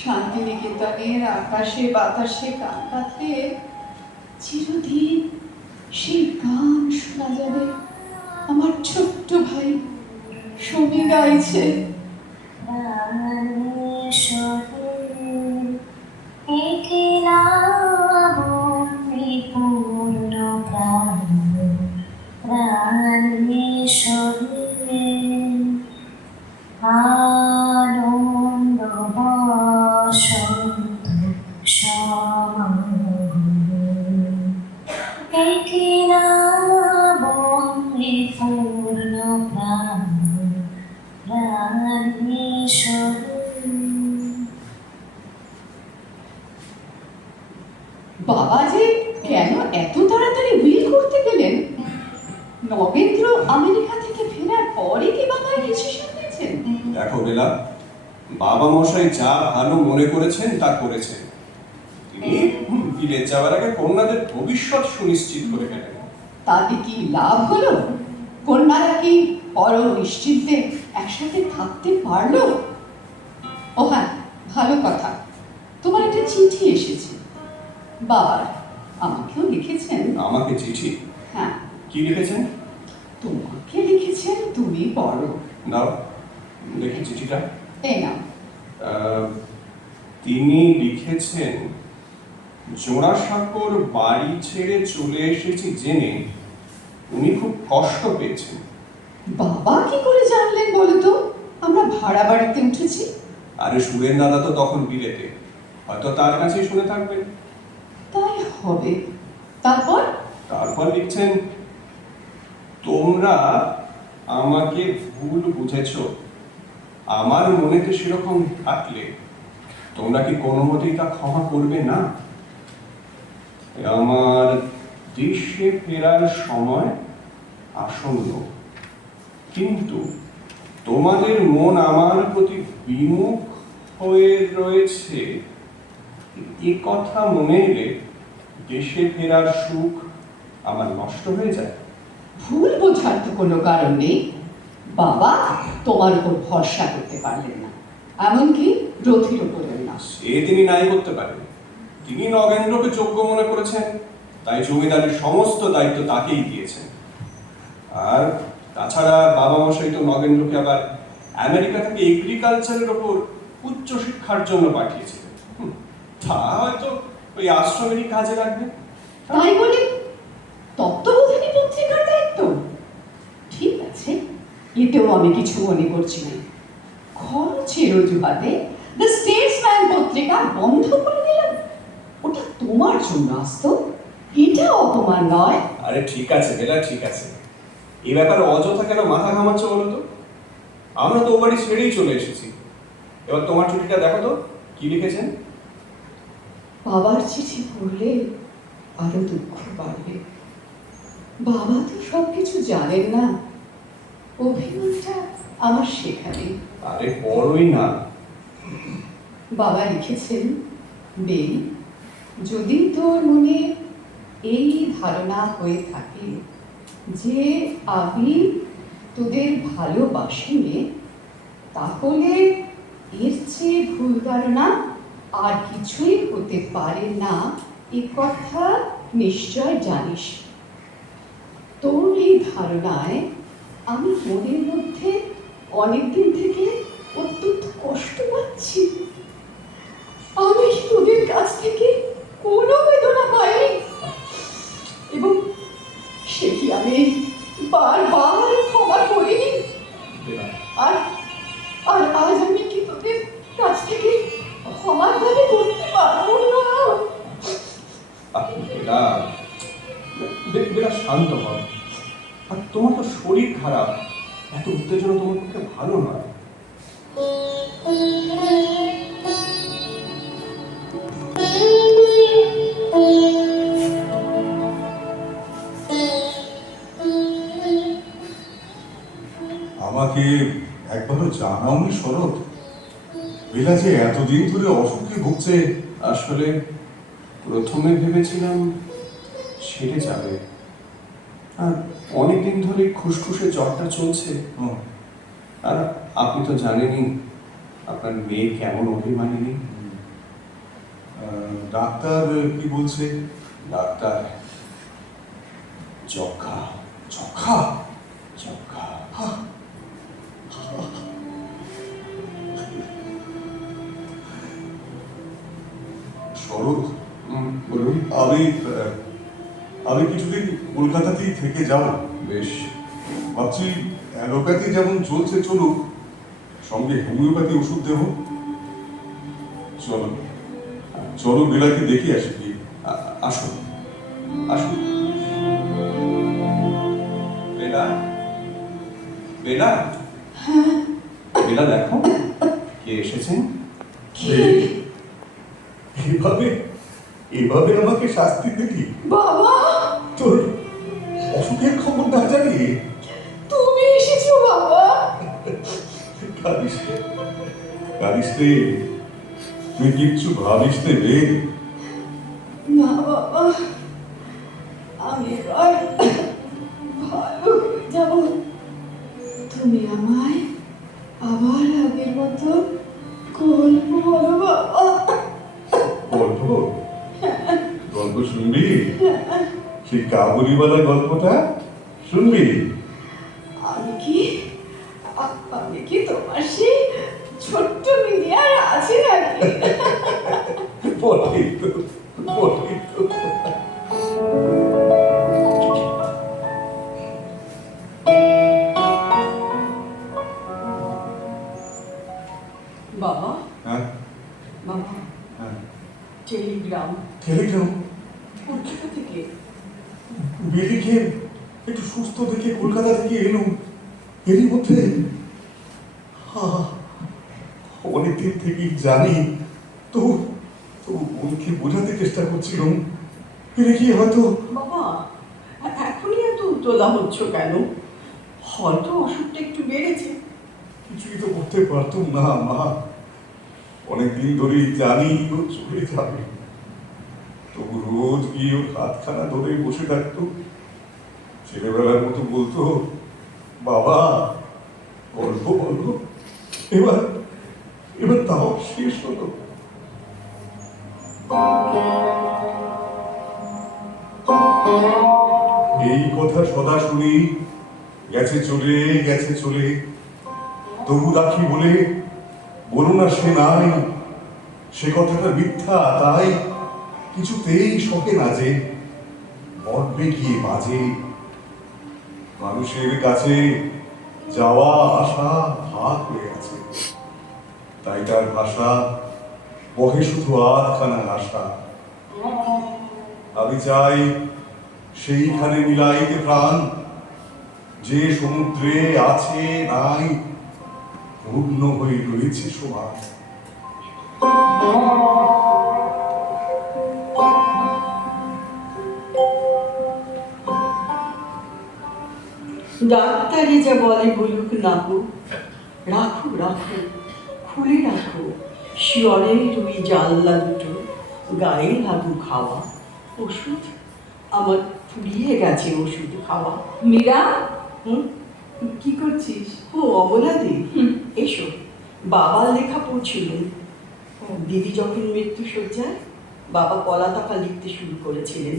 শান্তিনিকেতনের আকাশে বাতাসে গান গাঁথলে চিরদিন সেই গান শোনা যাবে। আমার ছোট্ট ভাই সমী গাইছে। আনন্দ বসন্ত সমাগমে পূর্ণ প্রাণ বাবা যে কেন এত তাড়াতাড়ি উইল করতে গেলেন? নগেন্দ্র আমেরিকা থেকে ফেরার পরে কি বাবা ডিসিশন নিয়েছেন? দেখো বেলা, বাবা মশাই যা ভালো মনে করেছেন তা করেছেন। তিনি বিলেত যাওয়ার আগে কন্যাদের ভবিষ্যৎ সুনিশ্চিত করে গেলেন। তাতে কি লাভ হলো? কন্যারা কি পর নিশ্চিন্তে একসাথে থাকতে পারলো? ও হ্যাঁ, ভালো কথা, তোমার একটা চিঠি এসেছে বাবার। আমাকেও লিখেছেন। আমাকে চিঠি? হ্যাঁ, কি লিখেছেন? তোমাকে লিখেছেন, তুমি পড়ো। দাও দেখি চিঠিটা। এই নাও। তিনি লিখেছেন, জোড়াসাঁকোর বাড়ি ছেড়ে চলে এসেছি জেনে উনি খুব কষ্ট পেয়েছেন। বাবা কি করে জানলেন বলো তো আমরা ভাড়া বাড়িতে উঠেছি? আরে সুরেন দাদা তো তখন বিলেতে, হয়তো তার কাছেই শুনে থাকবেন। তাই হবে। তারপর? তারপর লিখছেন, তোমরা আমাকে ভুল বুঝেছ। আমার মনেতে সেরকম থাকলে তোমরা কি কোনো মতেই তা ক্ষমা করবে না? আমার দেশে ফেরার সময় আসন্ন, কিন্তু তোমাদের মন আমার প্রতি বিমুখ হয়ে রয়েছে এ কথা মনে এলে দেশে ফেরার সুখ আমার নষ্ট হয়ে যায়। ভুল বোঝার তো কোনো কারণ নেই। বাবা তোমার উপর ভরসা করতে পারলেন না, এমনকি রথির উপরেও না। সে তিনি নাই করতে পারেন। তিনি নগেন্দ্রকে যোগ্য মনে করেছেন, তাই জমিদারের সমস্ত দায়িত্ব তাকেই দিয়েছেন। আর তাছাড়া বাবা মশাই তো নগেন্দ্রকে আবার আমেরিকা থেকে এগ্রিকালচারের ওপর উচ্চ শিক্ষার জন্য পাঠিয়েছিলেন। তা হয়তো ওই আশ্রমেরই কাজে লাগবে। তাই বলে তত্ত্ববোধিনী পত্রিকার দায়িত্ব? ঠিক আছে, এতেও আমি কিছু মনে করছি না। খরচের অজুহাতে দ্য স্টেটসম্যান পত্রিকা বন্ধ করে দিলাম। ওটা তোমার জন্য আসতো, এটা অপমান নয়? আরে ঠিক আছে বেলা, ঠিক আছে। এই ব্যাপারে অযথা কেন মাথা ঘামাচ্ছ বলো তো? আমরা তো ও বাড়ি ছেড়েই চলে এসেছি। এবার তোমার চিঠিটা দেখো তো, কি লিখেছেন? বাবার চিঠি পড়লে আরো দুঃখ বাড়বে। বাবা তো সবকিছু জানেন না, অভিমানটা আমার শেখাবে। আরে বড়ই না। বাবা লিখেছেন, বেল, যদি তোর মনে এই ধারণা হয়ে থাকে যে আমি তোদের ভালোবাসিনি, তাহলে এর চেয়ে ভুল ধারণা আর কিছুই হতে পারে না, এ কথা নিশ্চয় জানিস। তোর এই ধারণায় আমি মনের মধ্যে অনেকদিন থেকে অত্যন্ত কষ্ট পাচ্ছি। আমি কি তোদের কাছ থেকে কোনো বেদনা পাই? এবং সে কি আমি বারবার ক্ষমা করিনি? আর আর আজ আমি কি শান্ত হও। আর তোমার তো শরীর খারাপ, এত উত্তেজনা তোমার পক্ষে ভালো নয়। আমাকে একবারও জানাওনি শরৎ, বেলা যে এতদিন ধরে অসুখে ভুগছে। আসলে প্রথমে ভেবেছিলাম সেরে যাবে, আর অনেকদিন ধরে খুসখুসে জ্বরটা চলছে। হুম, আর আপনি তো জানেনই আপনার মেয়ে কেমন অভিমানিনী। ডাক্তার কি বলছে? ডাক্তার যক্ষা। যক্ষা? যক্ষা। শরৎ, বলুন। আমি কিছুদিন কলকাতাতেই থেকে যাব। বেশ। ভাবছি অ্যালোপ্যাথি যেমন চলছে চলুক, সঙ্গে হোমিওপ্যাথি ওষুধ দেব। চলো চলো বেলাকে দেখে আসি কি। আসুন আসুন। বেলা, বেলা, বেলা দেখো কে এসেছেন। এভাবে এভাবে আমাকে শাস্তি দিলি? বাবা, তোর অসুখের খবর না জানিয়ে? তুমি এসেছো বাবা? কাঁদিস রে, কাঁদিস রে, তুই কিচ্ছু ভাবিস নে রে। না বাবা, আমি এবার ভালো হয়ে যাব। তুমি আমায় আবার আগের মতো গল্প বলো বাবা। গল্প? গল্প শুনবি? সেই কাবুলিওয়ালা গল্পটা শুনবি? আমি কি তোমার সেই ছোট্ট মিলি আর আছে নাকি? বটেই তো, বটেই তো। বাবা, হ্যাঁ বাবা, হ্যাঁ, টেলিগ্রাম। টেলিগ্রাম? কোথা থেকে? বেরিকে একটু সুস্থ দেখে কলকাতা থেকে এলুম, এরই মধ্যে অনেকদিন থেকেই জানি, তো তো ওকে বোঝাতে চেষ্টা করছিলাম, এরে কি হয়তো। বাবা, এখনই এত উতলা হচ্ছ কেন? হয়তো অসুখটা একটু বেড়েছে। কিছুই তো করতে পারতুম না মা, অনেকদিন ধরেই জানি ও চলে যাবে, তবু রোজ গিয়ে ওর হাতখানা ধরে বসে থাকতো, ছেলেবেলার মতো বলতো, বাবা গল্প বলো। এবার এবার তাও শেষ হলো। এই কথা সদা শুনি, গেছে চলে গেছে চলে, তবু রাখি বলে বলো না সে নাই, সে কথাটা মিথ্যা, তাই কিছুতেই শোকে না যে মরবে গিয়ে বাজে। মানুষের কাছে যাওয়া আসা ভাগ হয়ে আছে, তাই তার ভাষা বহে শুধু আধখানা আশা। আমি চাই সেইখানে মিলাইতে প্রাণ, যে সমুদ্রে আছে নাই পূর্ণ হয়ে রয়েছে সমান। ডাক্তারে যা বলে বলুক না গো, রাখো রাখো, খুলে রাখো শিয়রের ওই জানলা দুটো, গায়ে লাগু খাওয়া। ওষুধ আমার ফুরিয়ে গেছে, ওষুধ খাওয়া। মীরা, হুম, কি করছিস? ও অবলাদি, এসো। বাবার লেখা পড়ছিলেন। দিদি যখন মৃত্যু শয্যায়, বাবা কলাতাকা লিখতে শুরু করেছিলেন।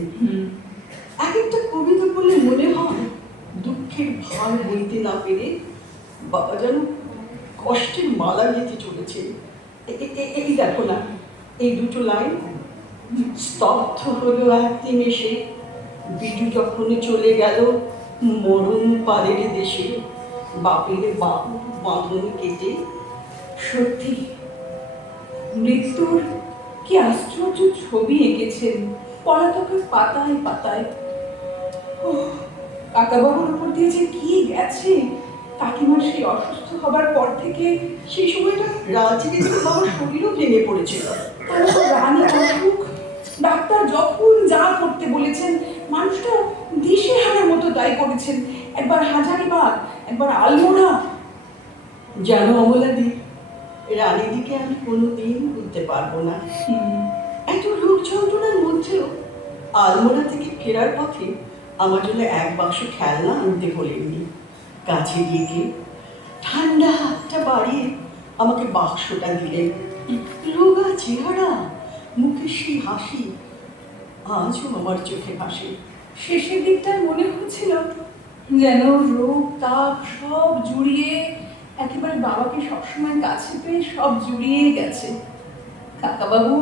এক একটা কবিতা বলে মনে হয় দুঃখের ভার বইতে না পেরে বাবা যেন কষ্টের মালা গেঁথে চলেছে। এই দেখো না, এই দুটো লাইন। স্তব্ধ হলো একদিন এসে, বিজু যখন চলে গেল মরণ পারের দেশে, বাপের বাঁধন কেটে। সত্যি মৃত্যুর কি আশ্চর্য ছবি এঁকেছেন পলাতকের পাতায় পাতায়। কাকাবাবুর উপর দিয়ে যে কি গেছে, কাকিমার সেই অসুস্থ হবার পর থেকে সেই সময়টা রাজনীতির বাবার শরীরও ভেঙে পড়েছিল। তারপর রানী অসুখ, ডাক্তার যখন যা করতে বলেছেন মানুষটা দিশেহারার মতো তাই করেছেন। একবার হাজারিবাগ, একবার আলমোড়া। জানো অমলাদি, রানীদিকে আমি কোনোদিন ভুলতে পারবো না। এত রোগ যন্ত্রণার মধ্যেও আলমোড়া থেকে ফেরার পথে আমার জন্য এক বাক্স খেলনা আনতে বলেননি। কাছে গিয়ে ঠান্ডা হাতটা বাড়িয়ে আমাকে বাক্সটা দিলেন। রোগা চেহারা, মুখে সেই হাসি আজও আমার চোখে ভাসে। শেষের দিকটায় মনে হচ্ছিল যেন রোগ তাপ সব জুড়িয়ে একেবারে বাবাকে সবসময় কাছে পেয়ে সব জুড়িয়ে গেছে। কাকাবাবু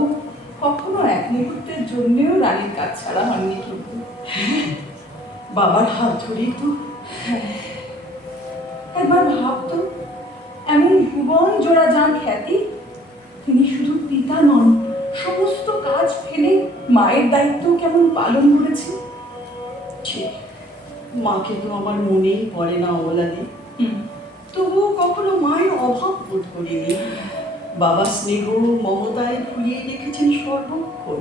কখনো এক মুহূর্তের জন্যেও রানীর কাজ ছাড়া হননি। কিন্তু বাবার হাত ধরেই তো একবার ভাবতো, এমন ভুবন জোড়া যান খ্যাতি, তিনি শুধু পিতা নন, সমস্ত কাজ ফেলে মায়ের দায়িত্ব কেমন পালন করেছে। ঠিক, মাকে তো আমার মনেই পড়ে না অমলাদি। তবুও কখনো মায়ের অভাব বোধ করিনি। বাবা স্নেহ মমতায় ভুলিয়ে রেখেছেন সর্বক্ষণ।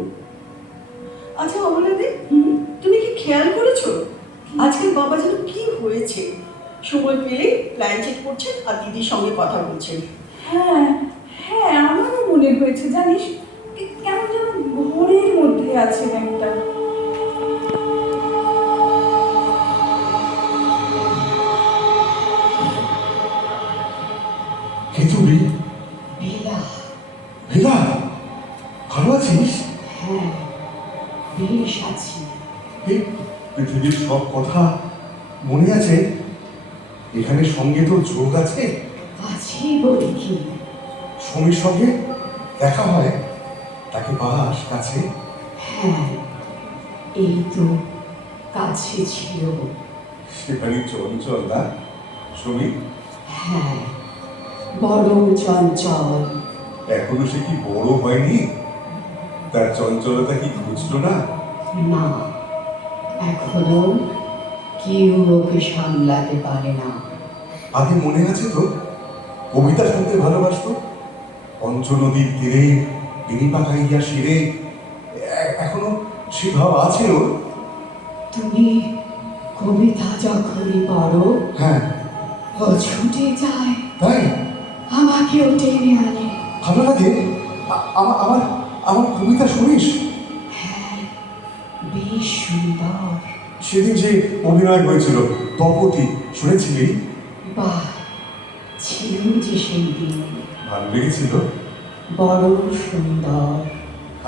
আচ্ছা অমলাদি, তুমি কি খেয়াল করেছো আজকাল বাবা যেন কি হয়েছে? সময় পেলে প্ল্যান চেক করছেন আর দিদির সঙ্গে কথা বলছেন। হ্যাঁ হ্যাঁ, আমারও মনে হয়েছে জানিস, কেমন যেন ঘোরের মধ্যে আছে একটা। কে তুমি? বেলা। ভেলা, ভালো আছিস? হ্যাঁ, বেশ আছি। এই পৃথিবীর সব কথা মনে আছে? এখানে সঙ্গে তোর যোগ আছে? আছি বলে কি? সমীর সঙ্গে দেখা হয়, তাকে পাস কাছে? হ্যাঁ, এই তো কাছে ছিল। সেখানে চঞ্চল না সমীর? হ্যাঁ, বড় চঞ্চল। এখনো সে কি বড় হয়নি? তার চঞ্চলতা কি ঘুচলো না? না, এখনো কেউ ওকে সামলাতে পারে না। আগে মনে আছে তো, কবিতা শুনতে ভালোবাসতো, পঞ্চ নদীর তীরে বিনি পাকাইয়া শিরে। এখনো সে ভাব আছে ওর? তুমি কবিতা যখনই পড়ো, হ্যাঁ। ও ছুটে যায়, তাই? আমাকেও টেনে আনে। ভালো লাগে? আমার আমার আমার কবিতা শুনিস? হ্যাঁ, বেশ সুন্দর। সেদিন যে অভিনয় হয়েছিল তপতি, শুনেছিলি? বাহ, ছিল যে সেই দিন, ভালো লেগেছিল? বড় সুন্দর।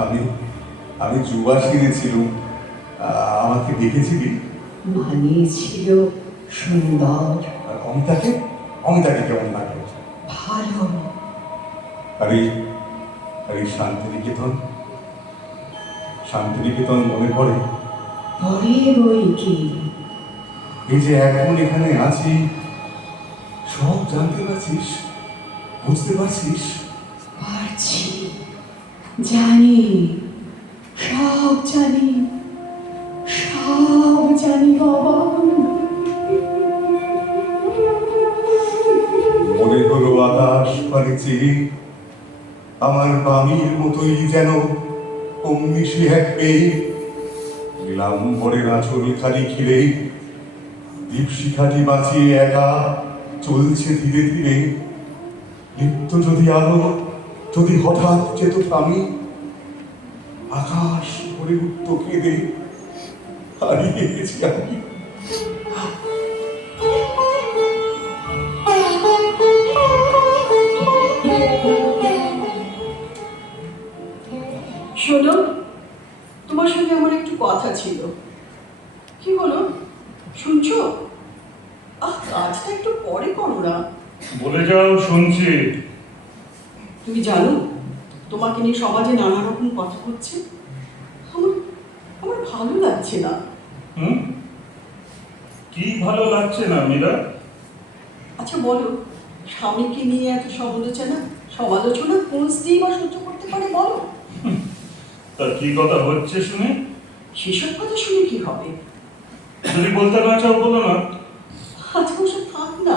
আমি আমি যুবা সেরেছিলুম, আমাকে দেখেছিলি? মানিয়েছিল সুন্দর। আর অমিতাকে? অমিতাকে কেমন লাগে? ভালো। আর এই শান্তিনিকেতন, শান্তিনিকেতন মনে পড়ে? পরে বই কি? এই যে এখন এখানে আছি, সব জানতে পারছিস, বুঝতে পারছিস? পারছি, জানি, সব জানি, সব জানি বাবা। মনে হলো আকাশ পানে চেয়ে আমার বামির মতোই যেন অমনি সে এক পেয়ে নীলাম্বরের আঁচল খালি ঘিরে দীপশিখাটি বাঁচিয়ে একা চলছে ধীরে ধীরে। লিপ্ত যদি আলো, যদি হঠাৎ চেত স্বামী, আকাশ ভরে উঠত কেঁদে, হারিয়ে গেছি আমি। শোনো, তোমার সঙ্গে আমার একটু কথা ছিল। কি হলো, শুনছো? কাজটা একটু পরে করো না। বলে যাও, শুনছি। তুমি জানো, তোমাকে নিয়ে সমাজে নানা রকম কথা হচ্ছে। আমার আমার ভালো লাগছে না। হুম, কি ভালো লাগছে না মীরা? আচ্ছা বলো, স্বামীকে নিয়ে এত সমালোচনা কোন স্ত্রী বা সহ্য করতে পারে বলো? তা কি কথা হচ্ছে শুনে? সেসব কথা শুনে কি হবে? যদি বলতে না চাও বলো না। আচ্ছা ওসব থাক না।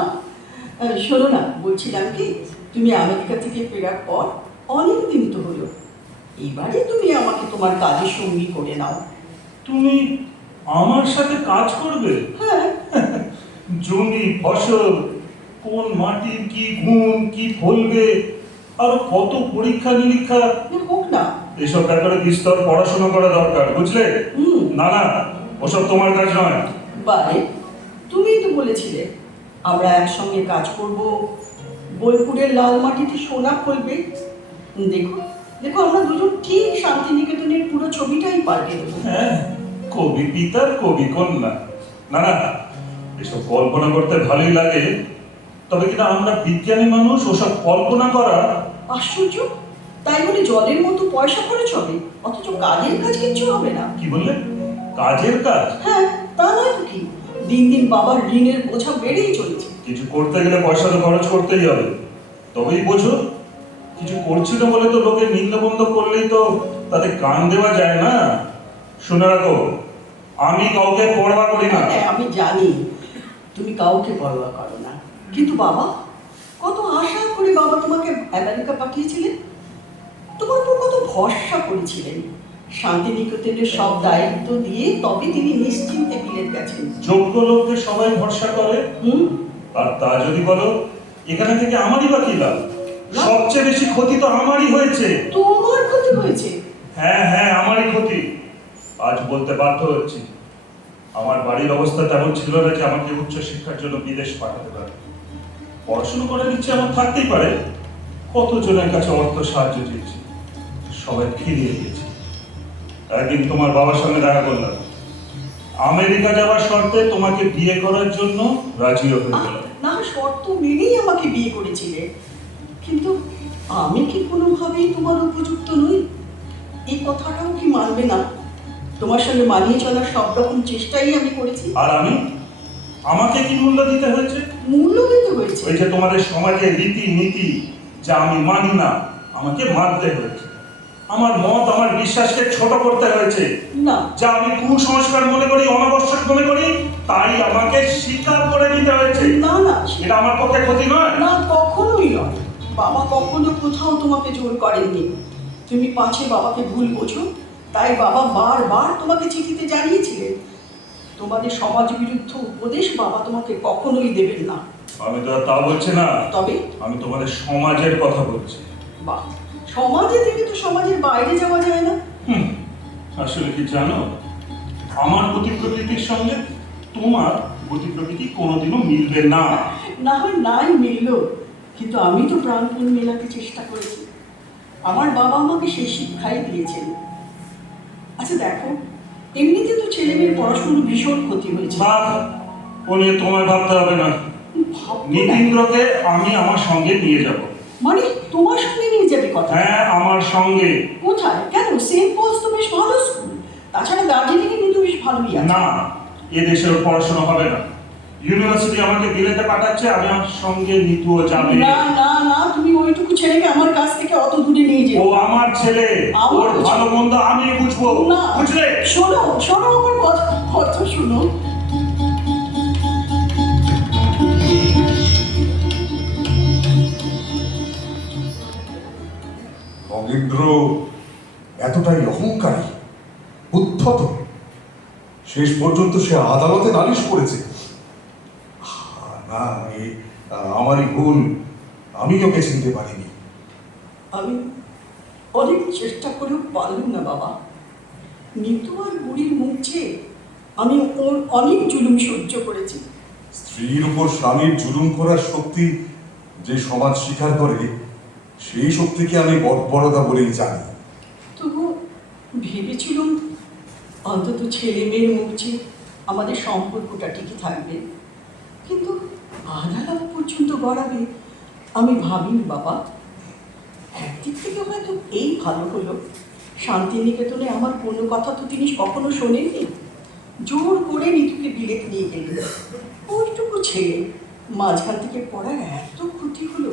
শোনো না, বলছিলাম কি, তুমি আমেরিকা থেকে ফেরার পর অনেক দিন তো হলো, এবারে তুমি আমাকে তোমার কাজের সঙ্গী করে নাও। তুমি আমার সাথে কাজ করবে? হ্যাঁ। জমি ফসল, কোন মাটির কি গুণ, কি ফলবে, আর কত পরীক্ষা নিরীক্ষা, হোক না। এসব ব্যাপারে বিস্তর পড়াশোনা করা দরকার, বুঝলে? না না, ওসব তোমার কাজ নয়। বারে, তুমিই তো বলেছিলে আমরা একসঙ্গে কাজ করব, বোলপুরের লাল মাটিতে সোনা ফলবে। দেখো দেখো, আমরা দুজন ঠিক শান্তিনিকেতনের পুরো ছবিটাই পাল্টে দেবো। হ্যাঁ, কবি পিতার কবি কন্যা। না না, এসব কল্পনা করতে ভালোই লাগে, তবে কিনা আমরা বিজ্ঞানী মানুষ, ওসব কল্পনা করা। আশ্চর্য, তাই বলে জলের মতো পয়সা খরচ হবে, অথচ কাজের কাজ কিচ্ছু হবে না। কি বললে? কাজের কাজ? হ্যাঁ, তা নয় তো কি, দিন দিন বাবার ঋণের বোঝা বেড়েই চলেছে। কিছু করতে গেলে পয়সা তো খরচ করতেই হবে, তবেই বোঝো। কিছু করছিল বলে তো লোকে নিন্দবন্ধ করলেই তো তাদের কান দেওয়া যায় না। শুনে রাখো, আমি কাউকে পরোয়া করি না। হ্যাঁ, আমি জানি তুমি কাউকে পরোয়া করো না, কিন্তু বাবা, কত আশা করে বাবা তোমাকে আমেরিকা পাঠিয়েছিলেন, তোমার উপর কত ভরসা করেছিলেন, শান্তিনিকেতনের সব দায়িত্ব দিয়ে তবে তিনি নিশ্চিন্তে বিলেত গেছেন। যোগ্য লোককে সবাই ভরসা করে, আর তা যদি বলো, এখানে থেকে আমারই বা কি লাভ? সবচেয়ে বেশি ক্ষতি তো আমারই হয়েছে। তোমার ক্ষতি হয়েছে? হ্যাঁ হ্যাঁ, আমারই ক্ষতি। আজ বলতে বাধ্য হচ্ছি, আমার বাড়ির অবস্থা তেমন ছিল না যে আমাকে উচ্চ শিক্ষার জন্য বিদেশ পাঠাতে পারে। পড়াশোনা করার ইচ্ছে আমার থাকতেই পারে, কতজনের কাছে অর্থ সাহায্য চেয়েছি, সবাই ফিরিয়ে দিয়েছি। একদিন তোমার বাবার সঙ্গে দেখা করলাম, আমেরিকা যাওয়ার শর্তে তোমাকে বিয়ে করার জন্য রাজিও হয়ে গেল। না, শর্ত মেনেই আমাকে বিয়ে করেছিলে, কিন্তু আমি কি কোনোভাবেই তোমার উপযুক্ত নই, এই কথাটাও কি মানবে না? তোমার সঙ্গে মানিয়ে চলার সব রকম চেষ্টাই আমি করেছি। আর আমি, আমাকে কি মূল্য দিতে হয়েছে? মূল্য দিতে হয়েছে? ওই যে তোমাদের সমাজের রীতি নীতি যা আমি মানি না, আমাকে মানতে হয়েছে। আমার মত, আমার বিশ্বাসকে ছোট করতে হয়েছে। না, যা আমি কুসংস্কার মনে করি, অনাবশ্যক মনে করি, তাই আমাকে স্বীকার করে নিতে হয়েছে। না না, এটা আমার পক্ষে ক্ষতি নয়। না, কখনোই নয়। বাবা কখনো কোথাও তোমাকে জোর করেননি। তুমি পাছে বাবাকে ভুল বোঝো, তাই বাবা বারবার তোমাকে চিঠিতে জানিয়েছিলেন তোমাদের সমাজ বিরুদ্ধ উপদেশ বাবা তোমাকে কখনোই দেবেন না। আমি তো আর তা বলছি না, তবে আমি তোমাদের সমাজের কথা বলছি। বা সমাজে থেকে তো সমাজের বাইরে যাওয়া যায় না। আসলে কি জানো, আমার গতি প্রকৃতির সঙ্গে তোমার গতি প্রকৃতি কোনোদিনও মিলবে না। না হয় নাই মিলল, কিন্তু আমি তো প্রাণপণ মেলাতে চেষ্টা করেছি। আমার বাবা আমাকে সেই শিক্ষাই দিয়েছেন। আচ্ছা দেখো, এমনিতে তো ছেলে মেয়ের পড়াশোনার ভীষণ ক্ষতি হয়েছে। ও নিয়ে তোমায় ভাবতে হবে না। নীতিন্দ্রকে আমি আমার সঙ্গে নিয়ে যাব। মানে তোমার সঙ্গে নিয়ে যাবে কথা? হ্যাঁ, আমার সঙ্গে। কোথায়? কেন? সেন্ট পলস তো বেশ ভালো স্কুল, তাছাড়া দার্জিলিং এ কিন্তু বেশ ভালোই আছে। না, এ দেশে ওর পড়াশোনা হবে না। ইউনিভার্সিটি আমাকে বিলেতে পাঠাচ্ছে, আমি আমার সঙ্গে নিতুও যাবে। না না না, তুমি ওইটুকু ছেলেকে আমার কাছ থেকে অত দূরে নিয়ে যেও। ও আমার ছেলে, ওর ভালো মন্দ আমি বুঝবো। না, বুঝলে? শোনো শোনো, আমার কথা শোনো। নগেন্দ্র এতটাই অহংকারী, উদ্ধত, শেষ পর্যন্ত সে আদালতে নালিশ করেছে। না, আমারই ভুল, আমি ওকে চিনতে পারিনি। আমি অনেক চেষ্টা করেও পারলাম না বাবা। নিতু আর বুড়ির মুখ চেয়ে আমি ওর অনেক জুলুম সহ্য করেছি। স্ত্রীর উপর স্বামীর জুলুম করার শক্তি যে সমাজ স্বীকার করে, সেই শক্তিকে আমি বর্বরতা বলেই জানি। তবু ভেবেছিলাম অন্তত ছেলে মেয়ের মুখ চেয়ে আমাদের সম্পর্কটা ঠিকই থাকবে, কিন্তু আদালত পর্যন্ত গড়াবে আমি ভাবিনি বাবা। একদিক থেকে হয়তো এই ভালো হলো, শান্তিনিকেতনে আমার কোনো কথা তো তিনি কখনো শোনেননি। জোর করে নিতুকে বিলেত নিয়ে গেলেন। ওইটুকু ছেলে, মাঝখান থেকে পড়ার এত ক্ষতি হলো,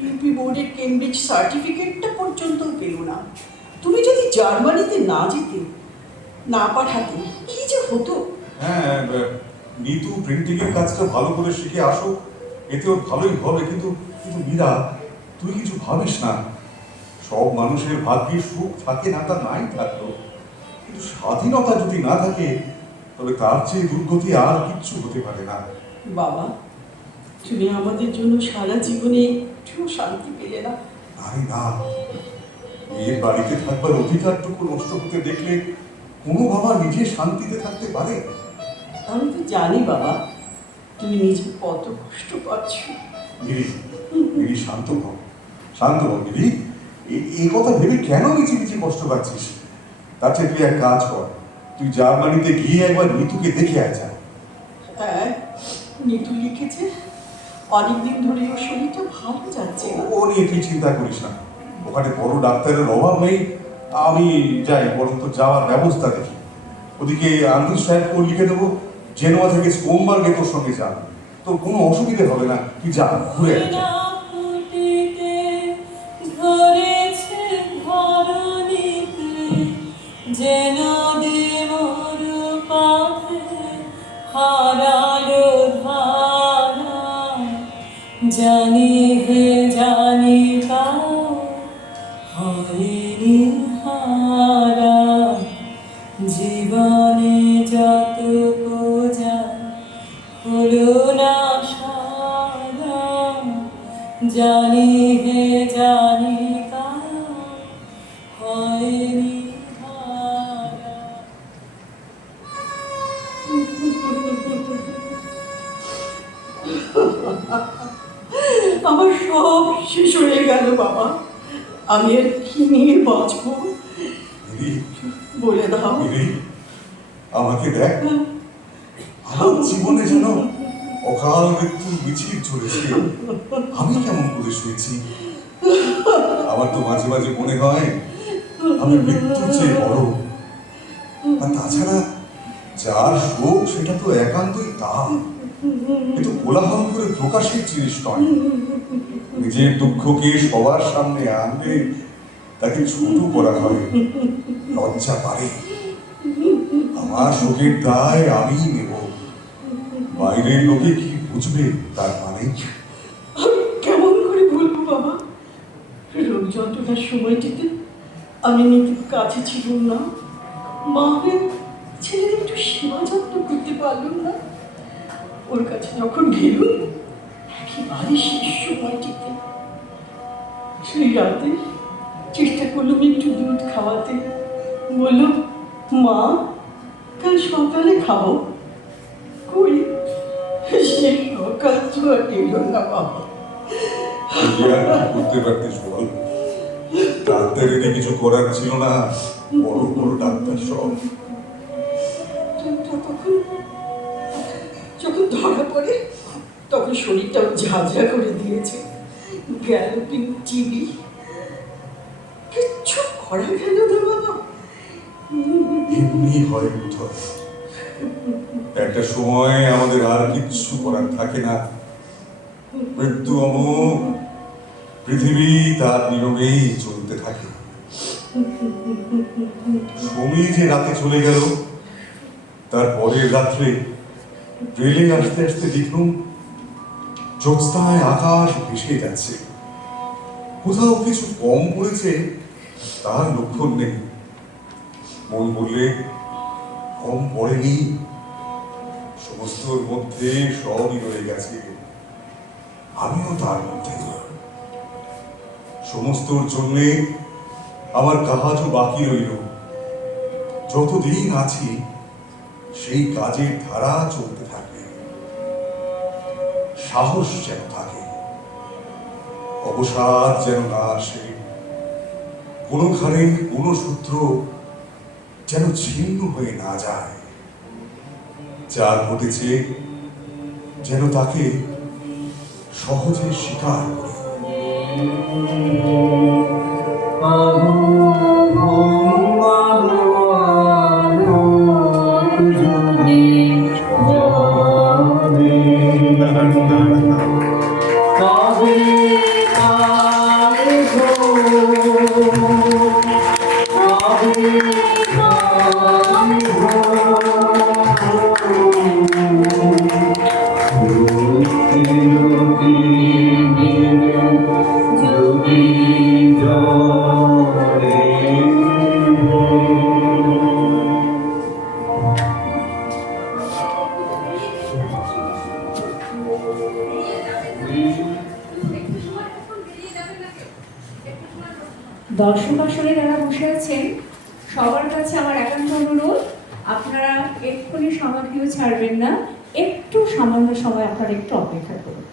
ইউপি বোর্ডের কেমব্রিজ সার্টিফিকেটটা পর্যন্ত পেল না। তুমি যদি জার্মানিতে না যেতে, না পাঠাতে, কি যে হতো। হ্যাঁ, নিতু প্রিন্টিং এর কাজটা ভালো করে শিখে আসুক, এতে ওর ভালোই হবে। কিন্তু কিন্তু মীরা, তুই কিছু ভাবিস না। সব মানুষের ভাগ্যে সুখ থাকে না, তা নাই থাকলো, কিন্তু স্বাধীনতা যদি না থাকে তবে তার চেয়ে দুর্গতি আর কিচ্ছু হতে পারে না। বাবা, তুমি আমাদের জন্য সারা জীবনে একটু শান্তি পেলে না। আরে না, মেয়ের বাড়িতে থাকবার অধিকারটুকু নষ্ট হতে দেখলে কোনো বাবা নিজে শান্তিতে থাকতে পারে? আমি তো জানি বাবা, তুমি নিজে কত কষ্ট পাচ্ছ। গিরি, গিরি, শান্ত হও, শান্ত হও গিরি। এই কথা ভেবে কেন মিছিমিছি কষ্ট পাচ্ছিস? তার চেয়ে তুই এক কাজ কর, তুই জার্মানিতে গিয়ে একবার নিতুকে দেখে আয় যা। হ্যাঁ, নিতু লিখেছে অনেকদিন ধরে ওর শরীরটা ভালো যাচ্ছে না। ও নিয়ে তুই চিন্তা করিস না, ওখানে বড় ডাক্তারের অভাব নেই। আমি যাই, বরং তো যাওয়ার ব্যবস্থা দেখি। ওদিকে আন্দুল সাহেবকে লিখে দেবো, জেনোয়া থেকে সোমবারকে তোর সঙ্গে যান, তোর কোনো অসুবিধে হবে না। তুই যা, ঘুরে আয় যা। যেন দেবর পথে হারালো ধারা, জানি হে জানি তাও হয়নি হারা, জীবনে যত পূজা হলো না সারা, জানি হে জানি তাও হয়নি হারা। আমার সব শেষ হয়ে গেল বাবা, আমি আর কি নিয়ে বাঁচবো? গিরি, বলে দাও। গিরি, আমাকে দেখ, আমার জীবনে যেন অকাল মৃত্যুর মিছিল চলেছে। আমি কেমন করে শুয়েছি? আমার তো মাঝে মাঝে মনে হয় আমি মৃত্যুর চেয়ে বড়। আর তাছাড়া যার শোক সেটা তো একান্তই তার, কিন্তু কোলাহল করে প্রকাশের জিনিস নয়। নিজের দুঃখকে সবার সামনে আনলে তাকে ছোট করা হয়, লজ্জা পারে। আমার শোকের দায় আমি নেব, বাইরের লোকে কি বুঝবে তার মানে? কেমন করে বলবো বাবা, রোগ যন্ত্রণার সময়টিতে আমি নিতির কাছে ছিলাম না, মাকে ছেলের একটু সেবা যত্ন করতে পারলাম না। ওর কাছে যখন গেলুম একেবারে শেষ সময়টিতে, সেই রাতে চেষ্টা করলাম একটু দুধ খাওয়াতে। বলল, মা কাল সকালে খাবো। কই, সে সকাল তো আর এলো না বাবা। কি আর করতে পারতিস বল? ডাক্তারের কিছু করার ছিল না, বড় বড় ডাক্তার সব। যখন ধরা পড়ে তখন শরীরটাও ঝাঁঝরা করে দিয়েছে, গ্যালোপিং টিবি। কিচ্ছু করা গেল না বাবা। এমনি হয় বোধহয়, একটা সময় আমাদের আর কিচ্ছু করার থাকে না। মৃত্যু অমুক, পৃথিবী তার নিয়মেই চলতে থাকে। সমী যে রাতে চলে গেল, তার পরের রাত্রে রেলে আসতে আসতে দেখলুম জ্যোৎস্নায় আকাশ ভেসে যাচ্ছে। কোথাও কিছু কম পড়েছে তার লক্ষণ নেই। মন বললে কম পড়েনি, সমস্তর মধ্যে সবই রয়ে গেছে, আমিও তার মধ্যে। সমস্তর জন্যে আমার কাজও বাকি রইল। যতদিন আছি সেই কাজের ধারা চলতে থাকবে, সাহস যেন থাকে, অবসাদ যেন না আসে, কোনোখানে কোনো সূত্র যেন ছিন্ন হয়ে না যায়। যা ঘটেছে যেন তাকে সহজে স্বীকার করে। পেছনে যারা বসে আছেন সবার কাছে আমার একান্ত অনুরোধ, আপনারা এক্ষুনি সমাধিও ছাড়বেন না, একটু সামান্য সময় আপনারা একটু অপেক্ষা করুন।